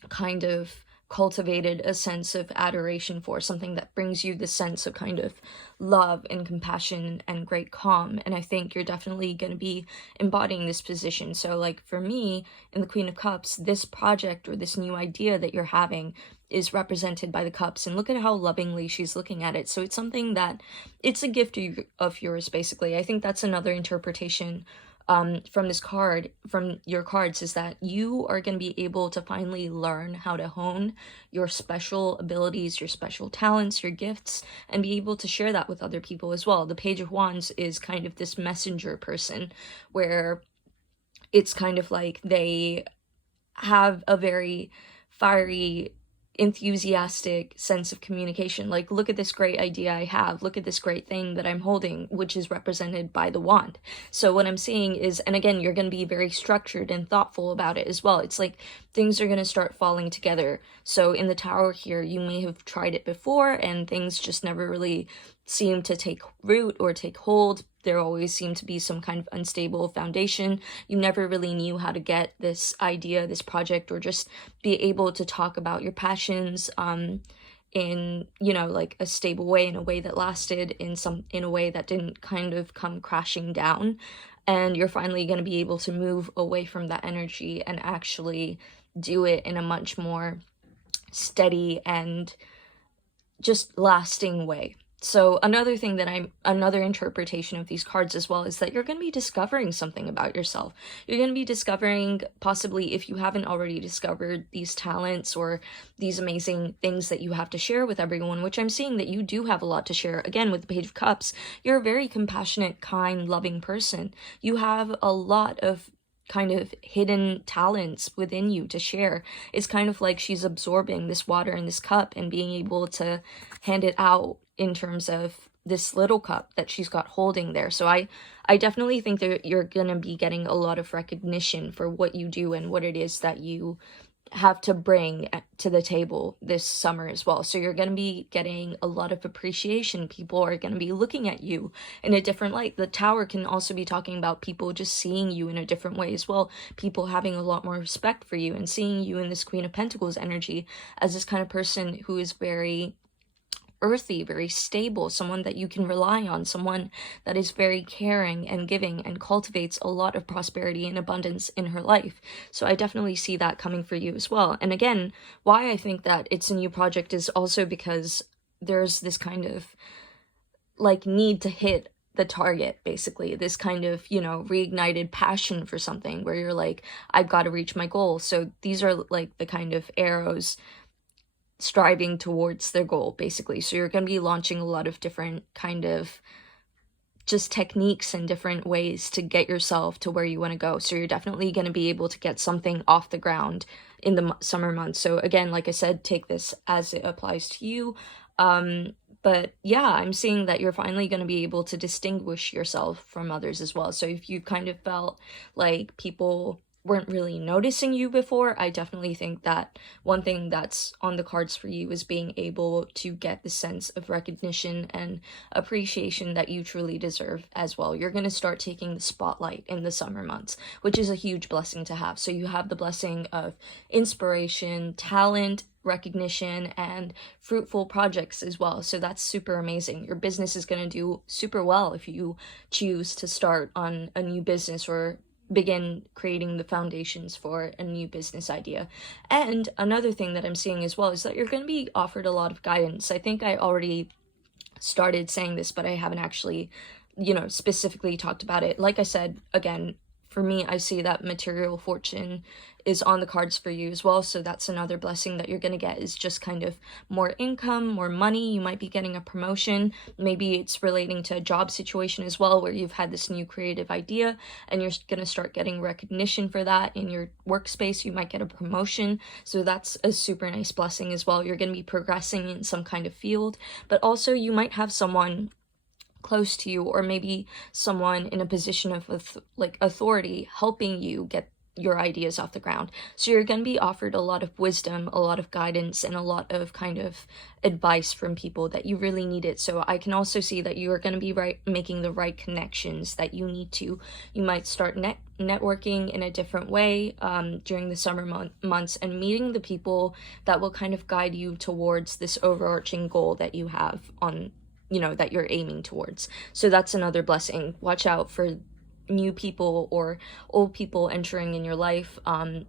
kind of cultivated a sense of adoration for, something that brings you the sense of kind of love and compassion and great calm. And I think you're definitely going to be embodying this position. So like for me in the Queen of Cups, this project or this new idea that you're having is represented by the cups, and look at how lovingly she's looking at it. So it's something that it's a gift of yours, basically. I think that's another interpretation from this card, from your cards, is that you are going to be able to finally learn how to hone your special abilities, your special talents, your gifts, and be able to share that with other people as well. The Page of Wands is kind of this messenger person, where it's kind of like they have a very fiery, enthusiastic sense of communication. Like, look at this great idea I have, look at this great thing that I'm holding, which is represented by the wand. So what I'm saying is, and again, you're going to be very structured and thoughtful about it as well. It's like things are going to start falling together. So in the Tower here, you may have tried it before and things just never really seem to take root or take hold. There always seemed to be some kind of unstable foundation. You never really knew how to get this idea, this project, or just be able to talk about your passions in, you know, like a stable way, in a way that lasted, in a way that didn't kind of come crashing down. And you're finally going to be able to move away from that energy and actually do it in a much more steady and just lasting way. So another thing that another interpretation of these cards as well is that you're going to be discovering something about yourself. You're going to be discovering, possibly if you haven't already discovered, these talents or these amazing things that you have to share with everyone, which I'm seeing that you do have a lot to share. Again, with the Page of Cups, you're a very compassionate, kind, loving person. You have a lot of kind of hidden talents within you to share. It's kind of like she's absorbing this water in this cup and being able to hand it out in terms of this little cup that she's got holding there. So I definitely think that you're gonna be getting a lot of recognition for what you do and what it is that you have to bring to the table this summer as well. So you're going to be getting a lot of appreciation. People are going to be looking at you in a different light. The Tower can also be talking about people just seeing you in a different way as well. People having a lot more respect for you and seeing you in this Queen of Pentacles energy as this kind of person who is very earthy, very stable, someone that you can rely on, someone that is very caring and giving and cultivates a lot of prosperity and abundance in her life. So I definitely see that coming for you as well. And again, why I think that it's a new project is also because there's this kind of like need to hit the target, basically, this kind of, you know, reignited passion for something where you're like, I've got to reach my goal. So these are like the kind of arrows striving towards their goal, basically. So you're going to be launching a lot of different kind of just techniques and different ways to get yourself to where you want to go. So you're definitely going to be able to get something off the ground in the summer months. So again, like I said, take this as it applies to you. But yeah, I'm seeing that you're finally going to be able to distinguish yourself from others as well. So if you kind of felt like people weren't really noticing you before, I definitely think that one thing that's on the cards for you is being able to get the sense of recognition and appreciation that you truly deserve as well. You're going to start taking the spotlight in the summer months, which is a huge blessing to have. So you have the blessing of inspiration, talent, recognition, and fruitful projects as well. So that's super amazing. Your business is going to do super well if you choose to start on a new business or begin creating the foundations for a new business idea. And another thing that I'm seeing as well is that you're going to be offered a lot of guidance. I think I already started saying this, but I haven't actually, specifically talked about it. Like I said, again, for me, I see that material fortune is on the cards for you as well. So that's another blessing that you're going to get, is just kind of more income, more money. You might be getting a promotion. Maybe it's relating to a job situation as well, where you've had this new creative idea and you're going to start getting recognition for that in your workspace. You might get a promotion. So that's a super nice blessing as well. You're going to be progressing in some kind of field, but also you might have someone close to you, or maybe someone in a position of authority helping you get your ideas off the ground. So you're going to be offered a lot of wisdom, a lot of guidance, and a lot of kind of advice from people that you really need it. So I can also see that you are going to be making the right connections that you need to. You might start networking in a different way during the summer months, and meeting the people that will kind of guide you towards this overarching goal that you have on, that you're aiming towards. So that's another blessing. Watch out for new people or old people entering in your life,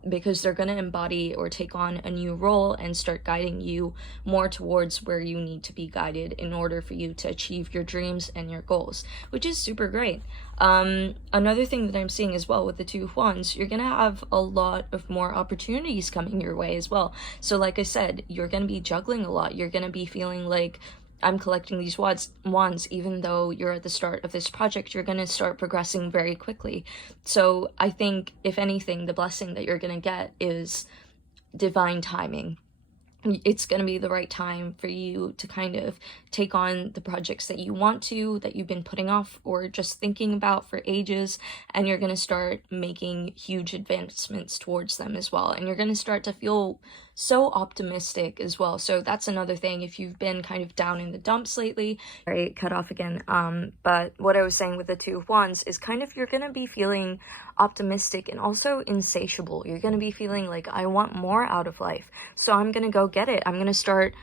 because they're going to embody or take on a new role and start guiding you more towards where you need to be guided in order for you to achieve your dreams and your goals, which is super great. Another thing that I'm seeing as well with the Two of Wands, you're going to have a lot of more opportunities coming your way as well. So like I said, you're going to be juggling a lot. You're going to be feeling like, I'm collecting these wands, even though you're at the start of this project, you're going to start progressing very quickly. So I think, if anything, the blessing that you're going to get is divine timing. It's going to be the right time for you to kind of take on the projects that you want to, that you've been putting off or just thinking about for ages, and you're going to start making huge advancements towards them as well. And you're going to start to feel so optimistic as well. So that's another thing. If you've been kind of down in the dumps lately, right, cut off again. But what I was saying with the Two of Wands is kind of, you're going to be feeling optimistic and also insatiable. You're going to be feeling like, I want more out of life, so I'm going to go get it. I'm going to start,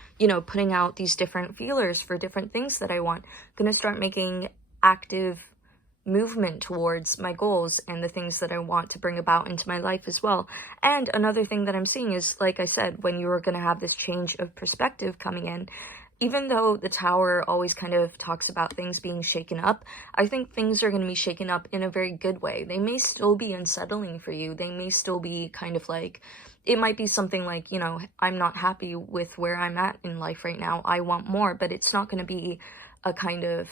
putting out these different feelers for different things that I want. I'm going to start making active movement towards my goals and the things that I want to bring about into my life as well. And another thing that I'm seeing is, like I said, when you are going to have this change of perspective coming in, even though the Tower always kind of talks about things being shaken up, I think things are going to be shaken up in a very good way. They may still be unsettling for you. They may still be kind of like, it might be something like, I'm not happy with where I'm at in life right now. I want more, but it's not going to be a kind of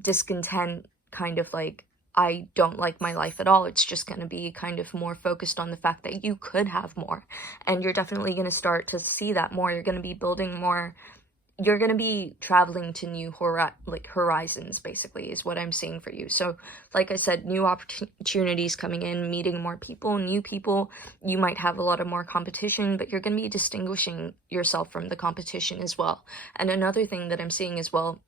discontent, kind of like, I don't like my life at all. It's just going to be kind of more focused on the fact that you could have more. And you're definitely going to start to see that more. You're going to be building more. You're going to be traveling to new horizons, basically, is what I'm seeing for you. So, like I said, new opportunities coming in, meeting more people, new people. You might have a lot of more competition, but you're going to be distinguishing yourself from the competition as well. And another thing that I'm seeing as well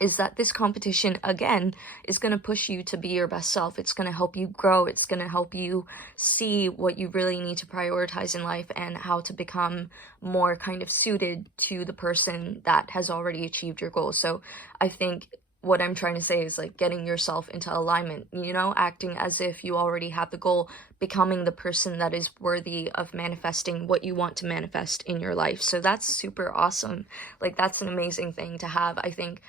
is that this competition, again, is going to push you to be your best self. It's going to help you grow. It's going to help you see what you really need to prioritize in life and how to become more kind of suited to the person that has already achieved your goals. So I think what I'm trying to say is, like, getting yourself into alignment, acting as if you already have the goal, becoming the person that is worthy of manifesting what you want to manifest in your life. So that's super awesome. Like, that's an amazing thing to have. I think,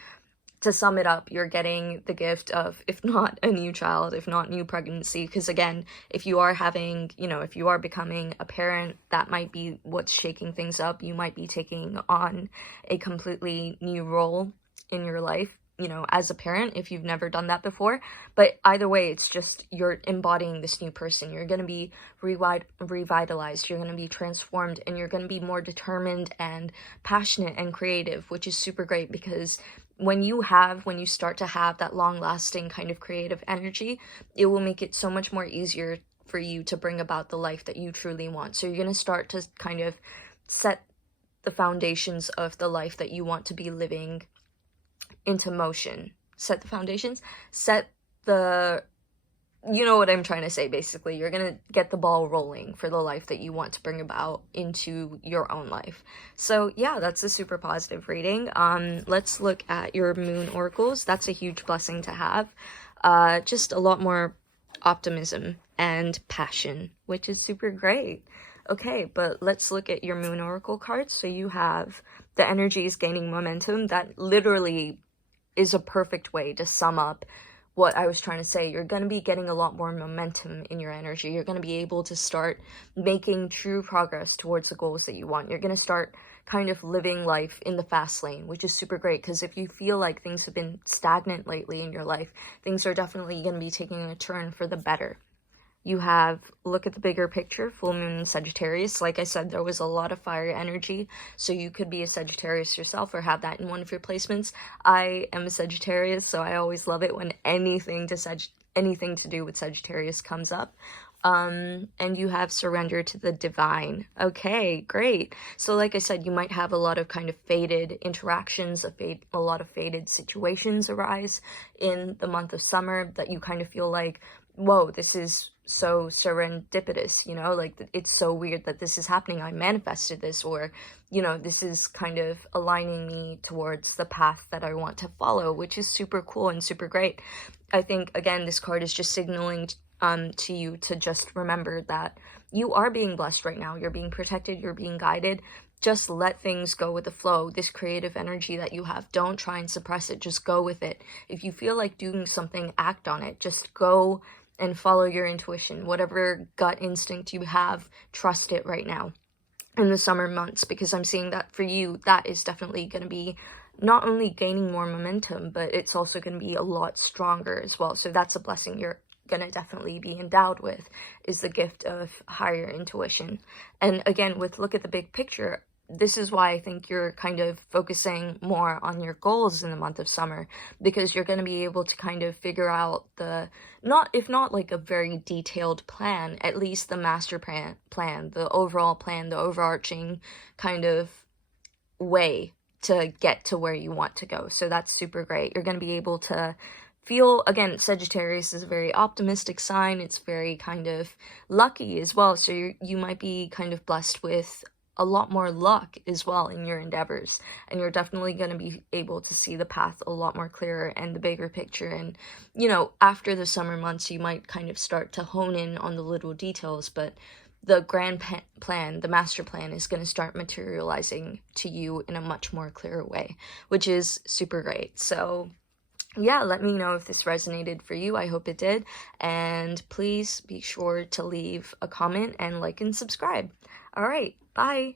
to sum it up, you're getting the gift of, if not a new child, if not new pregnancy, because again, if you are having, if you are becoming a parent, that might be what's shaking things up. You might be taking on a completely new role in your life. you know, as a parent if you've never done that before. But either way, it's just you're embodying this new person. You're going to be revitalized, you're going to be transformed, and you're going to be more determined and passionate and creative, which is super great because when you start to have that long lasting kind of creative energy, it will make it so much more easier for you to bring about the life that you truly want. So you're going to start to kind of set the foundations of the life that you want to be living into motion. Set the foundations, set the, you know what I'm trying to say, basically. You're gonna get the ball rolling for the life that you want to bring about into your own life. So yeah, that's a super positive reading. Let's look at your moon oracles. That's a huge blessing to have. Just a lot more optimism and passion, which is super great. Okay, but let's look at your moon oracle cards. So you have the energy is gaining momentum. That literally is a perfect way to sum up what I was trying to say. You're going to be getting a lot more momentum in your energy. You're going to be able to start making true progress towards the goals that you want. You're going to start kind of living life in the fast lane, which is super great, because if you feel like things have been stagnant lately in your life, things are definitely going to be taking a turn for the better. You have, look at the bigger picture, full moon in Sagittarius. Like I said, there was a lot of fire energy, so you could be a Sagittarius yourself or have that in one of your placements. I am a Sagittarius, so I always love it when anything to do with Sagittarius comes up. And you have surrender to the divine. Okay, great. So like I said, you might have a lot of kind of faded interactions, a lot of faded situations arise in the month of summer that you kind of feel like, whoa, this is so serendipitous, you know, like it's so weird that this is happening. I manifested this, or, you know, this is kind of aligning me towards the path that I want to follow, which is super cool and super great. I think, again, this card is just signaling to you to just remember that you are being blessed right now. You're being protected, you're being guided. Just let things go with the flow. This creative energy that you have, don't try and suppress it. Just go with it. If you feel like doing something, act on it. Just go and follow your intuition. Whatever gut instinct you have, trust it right now in the summer months, because I'm seeing that for you, that is definitely going to be not only gaining more momentum, but it's also going to be a lot stronger as well. So that's a blessing you're going to definitely be endowed with, is the gift of higher intuition. And again, with look at the big picture, this is why I think you're kind of focusing more on your goals in the month of summer, because you're going to be able to kind of figure out the, if not like a very detailed plan, at least the master plan, the overall plan, the overarching kind of way to get to where you want to go. So that's super great. You're going to be able to feel, again, Sagittarius is a very optimistic sign. It's very kind of lucky as well. So you might be kind of blessed with a lot more luck as well in your endeavors, and you're definitely going to be able to see the path a lot more clearer and the bigger picture. And, you know, after the summer months, you might kind of start to hone in on the little details, but the grand plan, the master plan, is going to start materializing to you in a much more clearer way, which is super great. So yeah, let me know if this resonated for you. I hope it did. And please be sure to leave a comment and like and subscribe. All right, bye.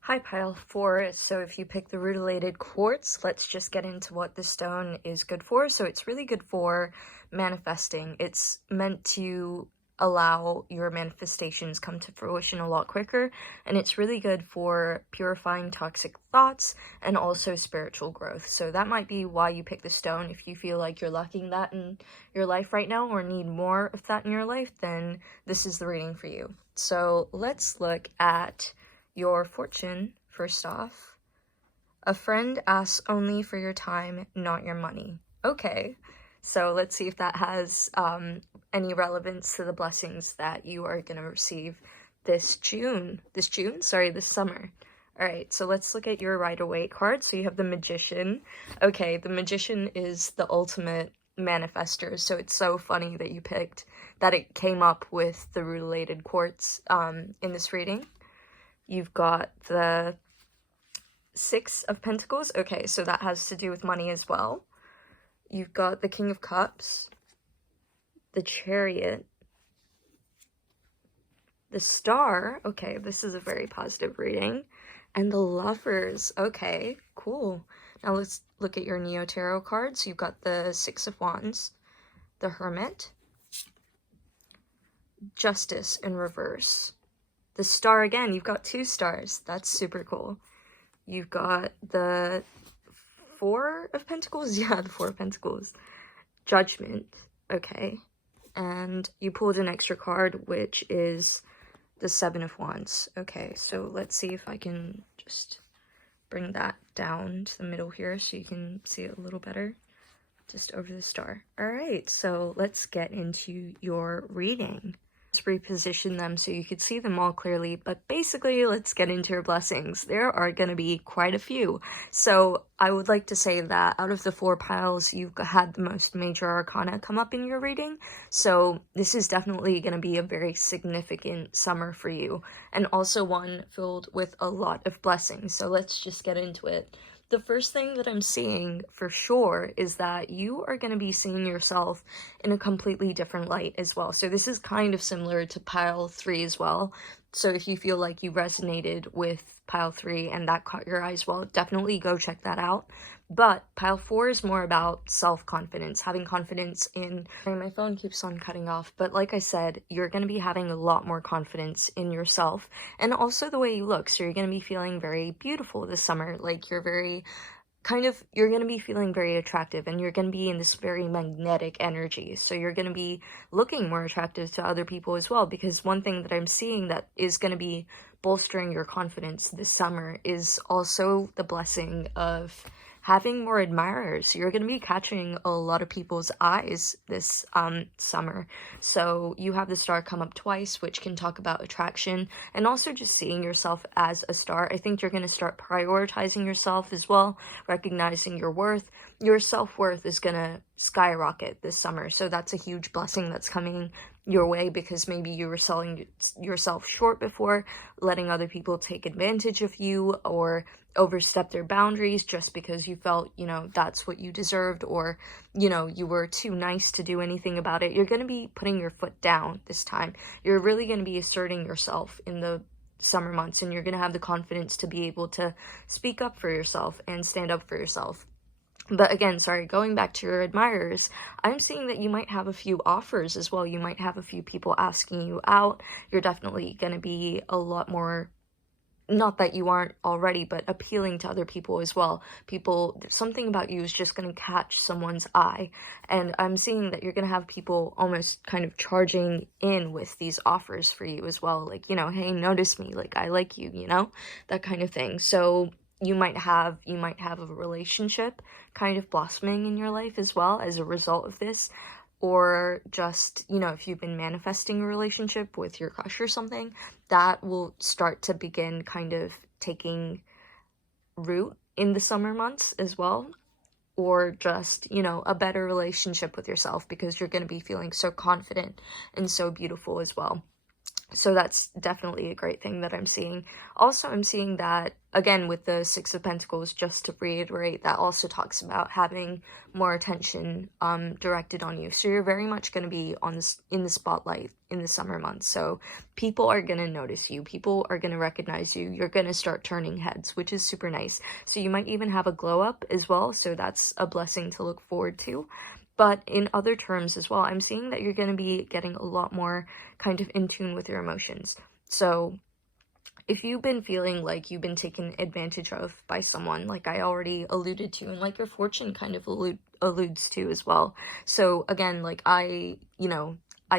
Hi, Pile 4. So if you pick the rutilated quartz, let's just get into what this stone is good for. So it's really good for manifesting. It's meant to allow your manifestations come to fruition a lot quicker, and it's really good for purifying toxic thoughts and also spiritual growth. So that might be why you pick the stone. If you feel like you're lacking that in your life right now or need more of that in your life, then this is the reading for you. So let's look at your fortune first off. A friend asks only for your time, not your money. Okay, so let's see if that has any relevance to the blessings that you are going to receive this summer. All right, so let's look at your Rider-Waite card. So you have the Magician. Okay, the Magician is the ultimate manifester, so it's so funny that you picked that. It came up with the rutilated quartz in this reading. You've got the Six of Pentacles. Okay, so that has to do with money as well. You've got the King of Cups, the Chariot, the Star. Okay, this is a very positive reading. And the Lovers. Okay, cool. Now let's look at your Neo Tarot cards. You've got the Six of Wands, the Hermit, Justice in reverse, the Star again. You've got 2 stars. That's super cool. You've got the Four of Pentacles. Yeah, the Four of Pentacles. Judgment. Okay. And you pulled an extra card, which is the Seven of Wands. Okay, so let's see if I can just bring that down to the middle here so you can see it a little better. Just over the star. Alright, so let's get into your reading. Let's reposition them so you could see them all clearly, but basically let's get into your blessings. There are going to be quite a few. So I would like to say that out of the 4 piles, you've had the most major arcana come up in your reading. So this is definitely going to be a very significant summer for you, and also one filled with a lot of blessings. So let's just get into it. The first thing that I'm seeing for sure is that you are going to be seeing yourself in a completely different light as well. So this is kind of similar to pile 3 as well. So if you feel like you resonated with pile 3 and that caught your eyes, well, definitely go check that out. But pile 4 is more about self-confidence, having confidence in... My phone keeps on cutting off, but like I said, you're going to be having a lot more confidence in yourself and also the way you look. So you're going to be feeling very beautiful this summer. Like you're very... you're going to be feeling very attractive, and you're going to be in this very magnetic energy. So you're going to be looking more attractive to other people as well, because one thing that I'm seeing that is going to be bolstering your confidence this summer is also the blessing of having more admirers. You're going to be catching a lot of people's eyes this summer. So you have the star come up twice, which can talk about attraction and also just seeing yourself as a star. I think you're going to start prioritizing yourself as well, recognizing your worth. Your self-worth is going to skyrocket this summer. So that's a huge blessing that's coming your way, because maybe you were selling yourself short before, letting other people take advantage of you or overstep their boundaries just because you felt, you know, that's what you deserved, or, you know, you were too nice to do anything about it. You're going to be putting your foot down this time. You're really going to be asserting yourself in the summer months, and you're going to have the confidence to be able to speak up for yourself and stand up for yourself. But again, sorry, going back to your admirers, I'm seeing that you might have a few offers as well. You might have a few people asking you out. You're definitely going to be a lot more, not that you aren't already, but appealing to other people as well. Something about you is just going to catch someone's eye. And I'm seeing that you're going to have people almost kind of charging in with these offers for you as well. Like, you know, hey, notice me, like, I like you, you know, that kind of thing. So you might have a relationship kind of blossoming in your life as well as a result of this, or just, you know, if you've been manifesting a relationship with your crush or something, that will start to begin kind of taking root in the summer months as well. Or just, you know, a better relationship with yourself, because you're going to be feeling so confident and so beautiful as well. So that's definitely a great thing that I'm seeing. Also, I'm seeing that, again, with the Six of Pentacles, just to reiterate, that also talks about having more attention directed on you. So you're very much going to be in the spotlight in the summer months. So people are going to notice you. People are going to recognize you. You're going to start turning heads, which is super nice. So you might even have a glow up as well. So that's a blessing to look forward to. But in other terms as well, I'm seeing that you're going to be getting a lot more kind of in tune with your emotions. So if you've been feeling like you've been taken advantage of by someone, like I already alluded to, and like your fortune kind of alludes to as well. So again, like I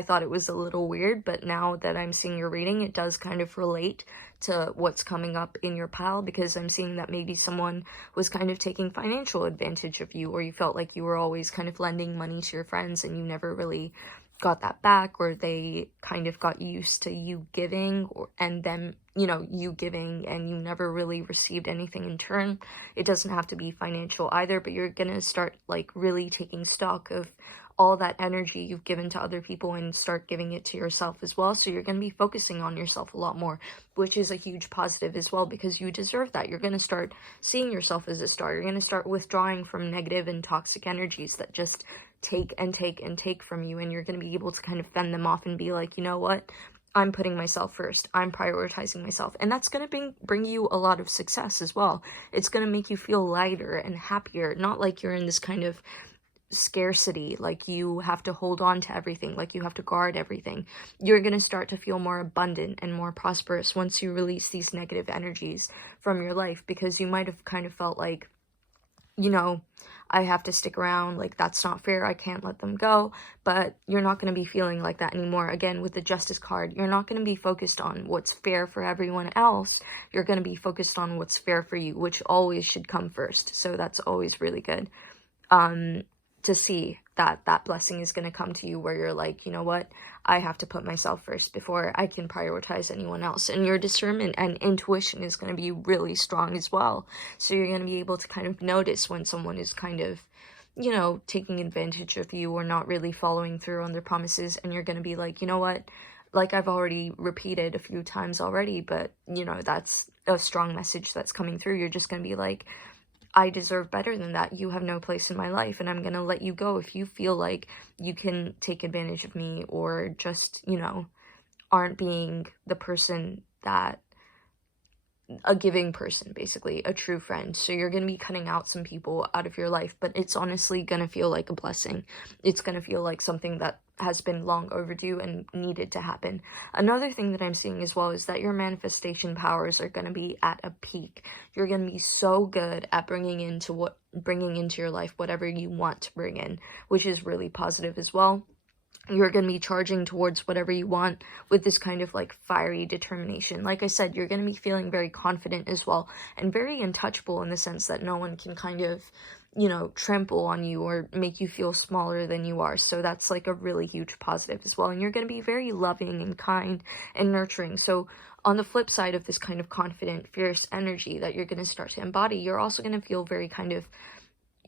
thought it was a little weird, but now that I'm seeing your reading, it does kind of relate to what's coming up in your pile, because I'm seeing that maybe someone was kind of taking financial advantage of you, or you felt like you were always kind of lending money to your friends and you never really got that back, or they kind of got used to you giving and them, you know, you giving and you never really received anything in turn. It doesn't have to be financial either, but you're gonna start like really taking stock of all that energy you've given to other people and start giving it to yourself as well. So you're going to be focusing on yourself a lot more, which is a huge positive as well, because you deserve that. You're going to start seeing yourself as a star. You're going to start withdrawing from negative and toxic energies that just take and take and take from you, and you're going to be able to kind of fend them off and be like, you know what? I'm putting myself first. I'm prioritizing myself. And that's going to bring you a lot of success as well. It's going to make you feel lighter and happier, not like you're in this kind of scarcity, like you have to hold on to everything, like you have to guard everything. You're going to start to feel more abundant and more prosperous once you release these negative energies from your life, because you might have kind of felt like, you know, I have to stick around, like that's not fair, I can't let them go. But you're not going to be feeling like that anymore. Again, with the Justice card, you're not going to be focused on what's fair for everyone else. You're going to be focused on what's fair for you, which always should come first. So that's always really good. To see that that blessing is going to come to you, where you're like, you know what, I have to put myself first before I can prioritize anyone else. And your discernment and intuition is going to be really strong as well. So you're going to be able to kind of notice when someone is kind of, you know, taking advantage of you or not really following through on their promises. And you're going to be like, you know what, like I've already repeated a few times already, but you know, that's a strong message that's coming through. You're just going to be like, I deserve better than that. You have no place in my life, and I'm going to let you go if you feel like you can take advantage of me, or just, you know, aren't being the person that, a giving person, basically, a true friend. So you're going to be cutting out some people out of your life, but it's honestly going to feel like a blessing. It's going to feel like something that has been long overdue and needed to happen. Another thing that I'm seeing as well is that your manifestation powers are going to be at a peak. You're going to be so good at bringing into your life whatever you want to bring in, which is really positive as well. You're going to be charging towards whatever you want with this kind of like fiery determination. Like I said, you're going to be feeling very confident as well, and very untouchable in the sense that no one can kind of, you know, trample on you or make you feel smaller than you are. So that's like a really huge positive as well. And you're going to be very loving and kind and nurturing. So on the flip side of this kind of confident, fierce energy that you're going to start to embody, you're also going to feel very kind of,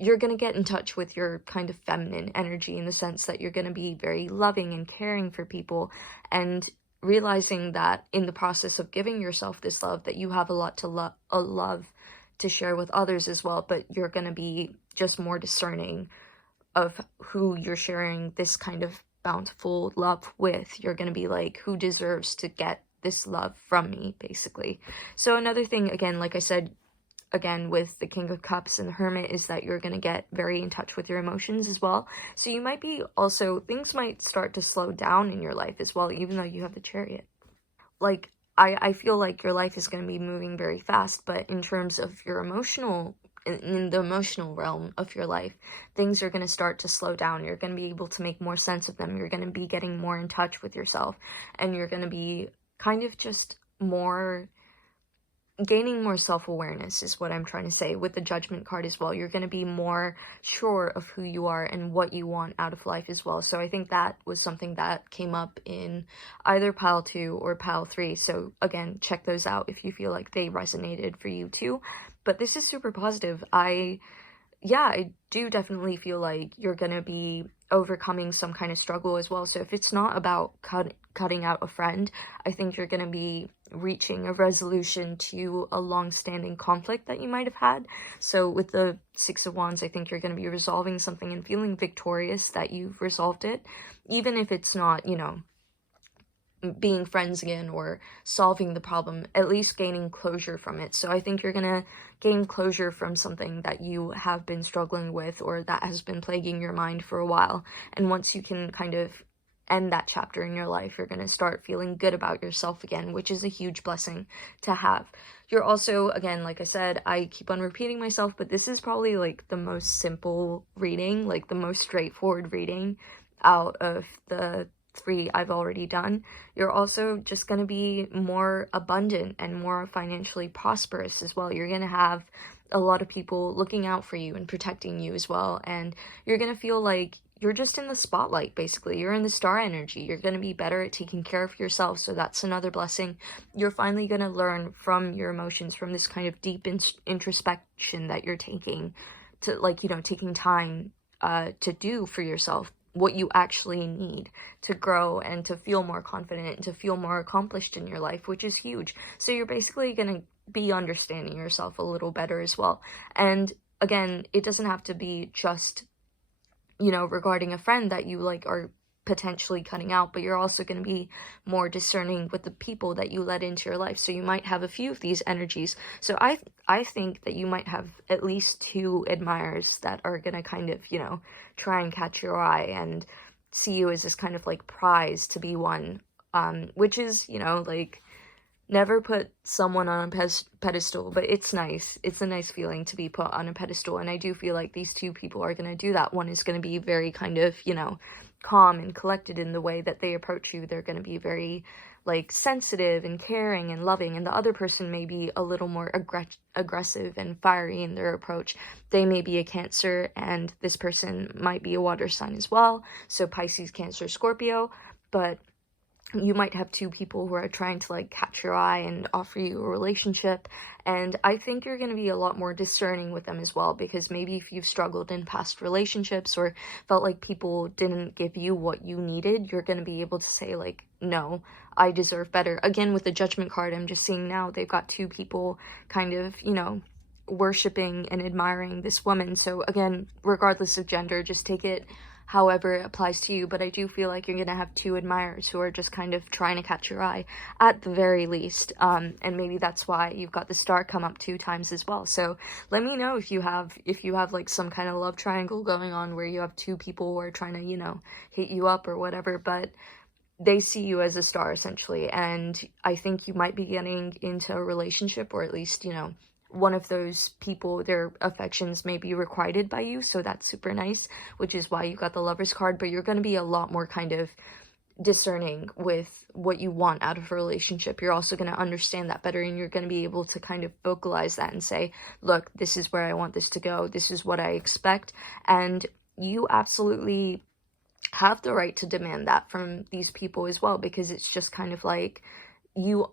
you're going to get in touch with your kind of feminine energy, in the sense that you're going to be very loving and caring for people, and realizing that in the process of giving yourself this love, that you have a lot to love to share with others as well. But you're going to be just more discerning of who you're sharing this kind of bountiful love with. You're going to be like, who deserves to get this love from me, basically. So another thing, again, like I said, again, with the King of Cups and the Hermit, is that you're going to get very in touch with your emotions as well. So you might be also, things might start to slow down in your life as well, even though you have the Chariot. Like, I feel like your life is going to be moving very fast, but in terms of your emotional, in the emotional realm of your life, things are going to start to slow down. You're going to be able to make more sense of them. You're going to be getting more in touch with yourself, and you're going to be kind of just more, gaining more self-awareness is what I'm trying to say with the Judgment card as well. You're going to be more sure of who you are and what you want out of life as well. So I think that was something that came up in either pile 2 or pile 3. So again, check those out if you feel like they resonated for you too. But this is super positive. I do definitely feel like you're going to be overcoming some kind of struggle as well. So if it's not about cutting out a friend, I think you're going to be reaching a resolution to a long-standing conflict that you might have had. So with the Six of Wands, I think you're going to be resolving something and feeling victorious that you've resolved it, even if it's not, you know, being friends again or solving the problem, at least gaining closure from it. So I think you're gonna gain closure from something that you have been struggling with, or that has been plaguing your mind for a while. And once you can kind of end that chapter in your life, you're gonna start feeling good about yourself again, which is a huge blessing to have. You're also, again, like I said, I keep on repeating myself, but this is probably like the most simple reading, like the most straightforward reading out of the 3 I've already done. You're also just going to be more abundant and more financially prosperous as well. You're going to have a lot of people looking out for you and protecting you as well, and you're going to feel like you're just in the spotlight, basically. You're in the star energy. You're going to be better at taking care of yourself, so that's another blessing. You're finally going to learn from your emotions, from this kind of deep introspection that you're taking, to, like, you know, taking time to do for yourself what you actually need to grow and to feel more confident and to feel more accomplished in your life, which is huge. So you're basically going to be understanding yourself a little better as well. And again, it doesn't have to be just, you know, regarding a friend that you like are potentially cutting out, but you're also going to be more discerning with the people that you let into your life. So you might have a few of these energies. So I think that you might have at least 2 admirers that are going to kind of, you know, try and catch your eye and see you as this kind of like prize to be won, which is, you know, like, never put someone on a pedestal, but it's nice. It's a nice feeling to be put on a pedestal, and I do feel like these 2 people are going to do that. One is going to be very kind of, you know, calm and collected in the way that they approach you. They're going to be very, like, sensitive and caring and loving, and the other person may be a little more aggressive and fiery in their approach. They may be a Cancer, and this person might be a water sign as well, so Pisces, Cancer, Scorpio, but you might have 2 people who are trying to like catch your eye and offer you a relationship, and I think you're going to be a lot more discerning with them as well, because maybe if you've struggled in past relationships or felt like people didn't give you what you needed, you're going to be able to say like, no, I deserve better. Again, with the Judgment card, I'm just seeing now they've got 2 people kind of, you know, worshiping and admiring this woman. So again, regardless of gender, just take it however it applies to you, but I do feel like you're gonna have 2 admirers who are just kind of trying to catch your eye at the very least, and maybe that's why you've got the star come up 2 times as well. So let me know if you have like some kind of love triangle going on where you have 2 people who are trying to, you know, hit you up or whatever, but they see you as a star essentially, and I think you might be getting into a relationship, or at least, you know, one of those people, their affections may be requited by you, so that's super nice, which is why you got the Lovers card. But you're going to be a lot more kind of discerning with what you want out of a relationship. You're also going to understand that better, and you're going to be able to kind of vocalize that and say, look, this is where I want this to go, this is what I expect, and you absolutely have the right to demand that from these people as well, because it's just kind of like, you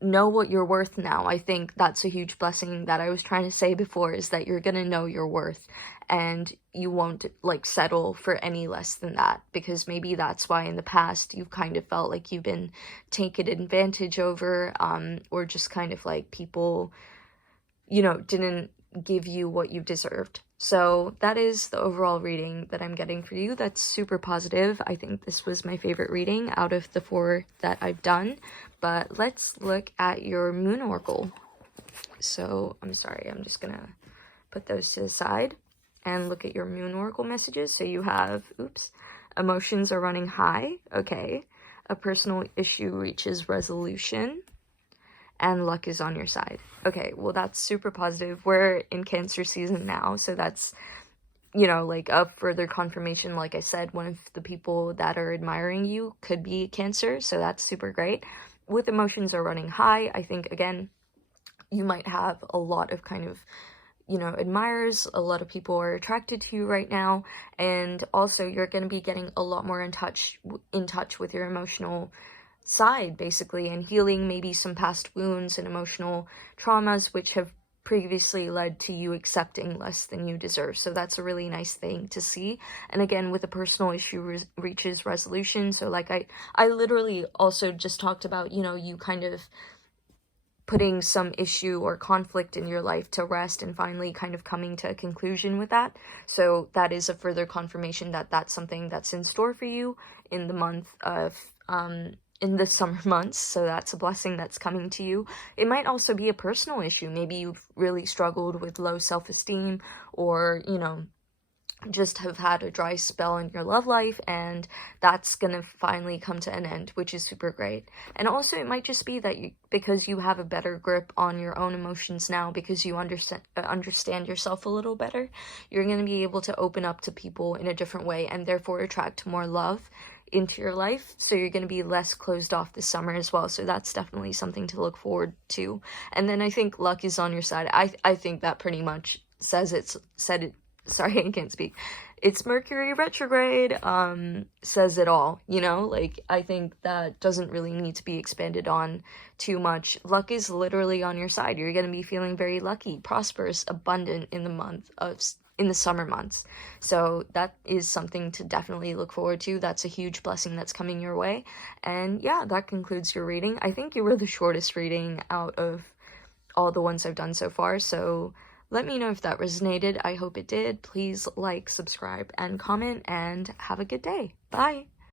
know what you're worth now. I think that's a huge blessing that I was trying to say before, is that you're gonna know your worth, and you won't like settle for any less than that, because maybe that's why in the past you've kind of felt like you've been taken advantage over, or just kind of like people, you know, didn't give you what you deserved. So that is the overall reading that I'm getting for you. That's super positive. I think this was my favorite reading out of the 4 that I've done. But let's look at your Moon Oracle. So I'm sorry, I'm just gonna put those to the side and look at your Moon Oracle messages. So you have, oops, emotions are running high. Okay. A personal issue reaches resolution, and luck is on your side. Okay, well, that's super positive. We're in Cancer season now, so that's, you know, like a further confirmation. Like I said, one of the people that are admiring you could be Cancer, so that's super great. With emotions are running high, I think, again, you might have a lot of kind of, you know, admirers. A lot of people are attracted to you right now, and also you're going to be getting a lot more in touch with your emotional side, basically, and healing maybe some past wounds and emotional traumas which have previously led to you accepting less than you deserve. So that's a really nice thing to see. And again, with a personal issue reaches resolution, so like I literally also just talked about, you know, you kind of putting some issue or conflict in your life to rest and finally kind of coming to a conclusion with that. So that is a further confirmation that that's something that's in store for you in the month of in the summer months, so that's a blessing that's coming to you. It might also be a personal issue. Maybe you've really struggled with low self-esteem, or, you know, just have had a dry spell in your love life, and that's gonna finally come to an end, which is super great. And also it might just be that because you have a better grip on your own emotions now, because you understand yourself a little better, you're gonna be able to open up to people in a different way, and therefore attract more love into your life. So you're going to be less closed off this summer as well, so that's definitely something to look forward to. And then I think luck is on your side. I think that pretty much said it. Sorry, I can't speak. It's Mercury retrograde, says it all, you know? Like, I think that doesn't really need to be expanded on too much. Luck is literally on your side. You're going to be feeling very lucky, prosperous, abundant in the summer months. So that is something to definitely look forward to. That's a huge blessing that's coming your way. And yeah, that concludes your reading. I think you were the shortest reading out of all the ones I've done so far, so let me know if that resonated. I hope it did. Please like, subscribe, and comment, and have a good day. Bye!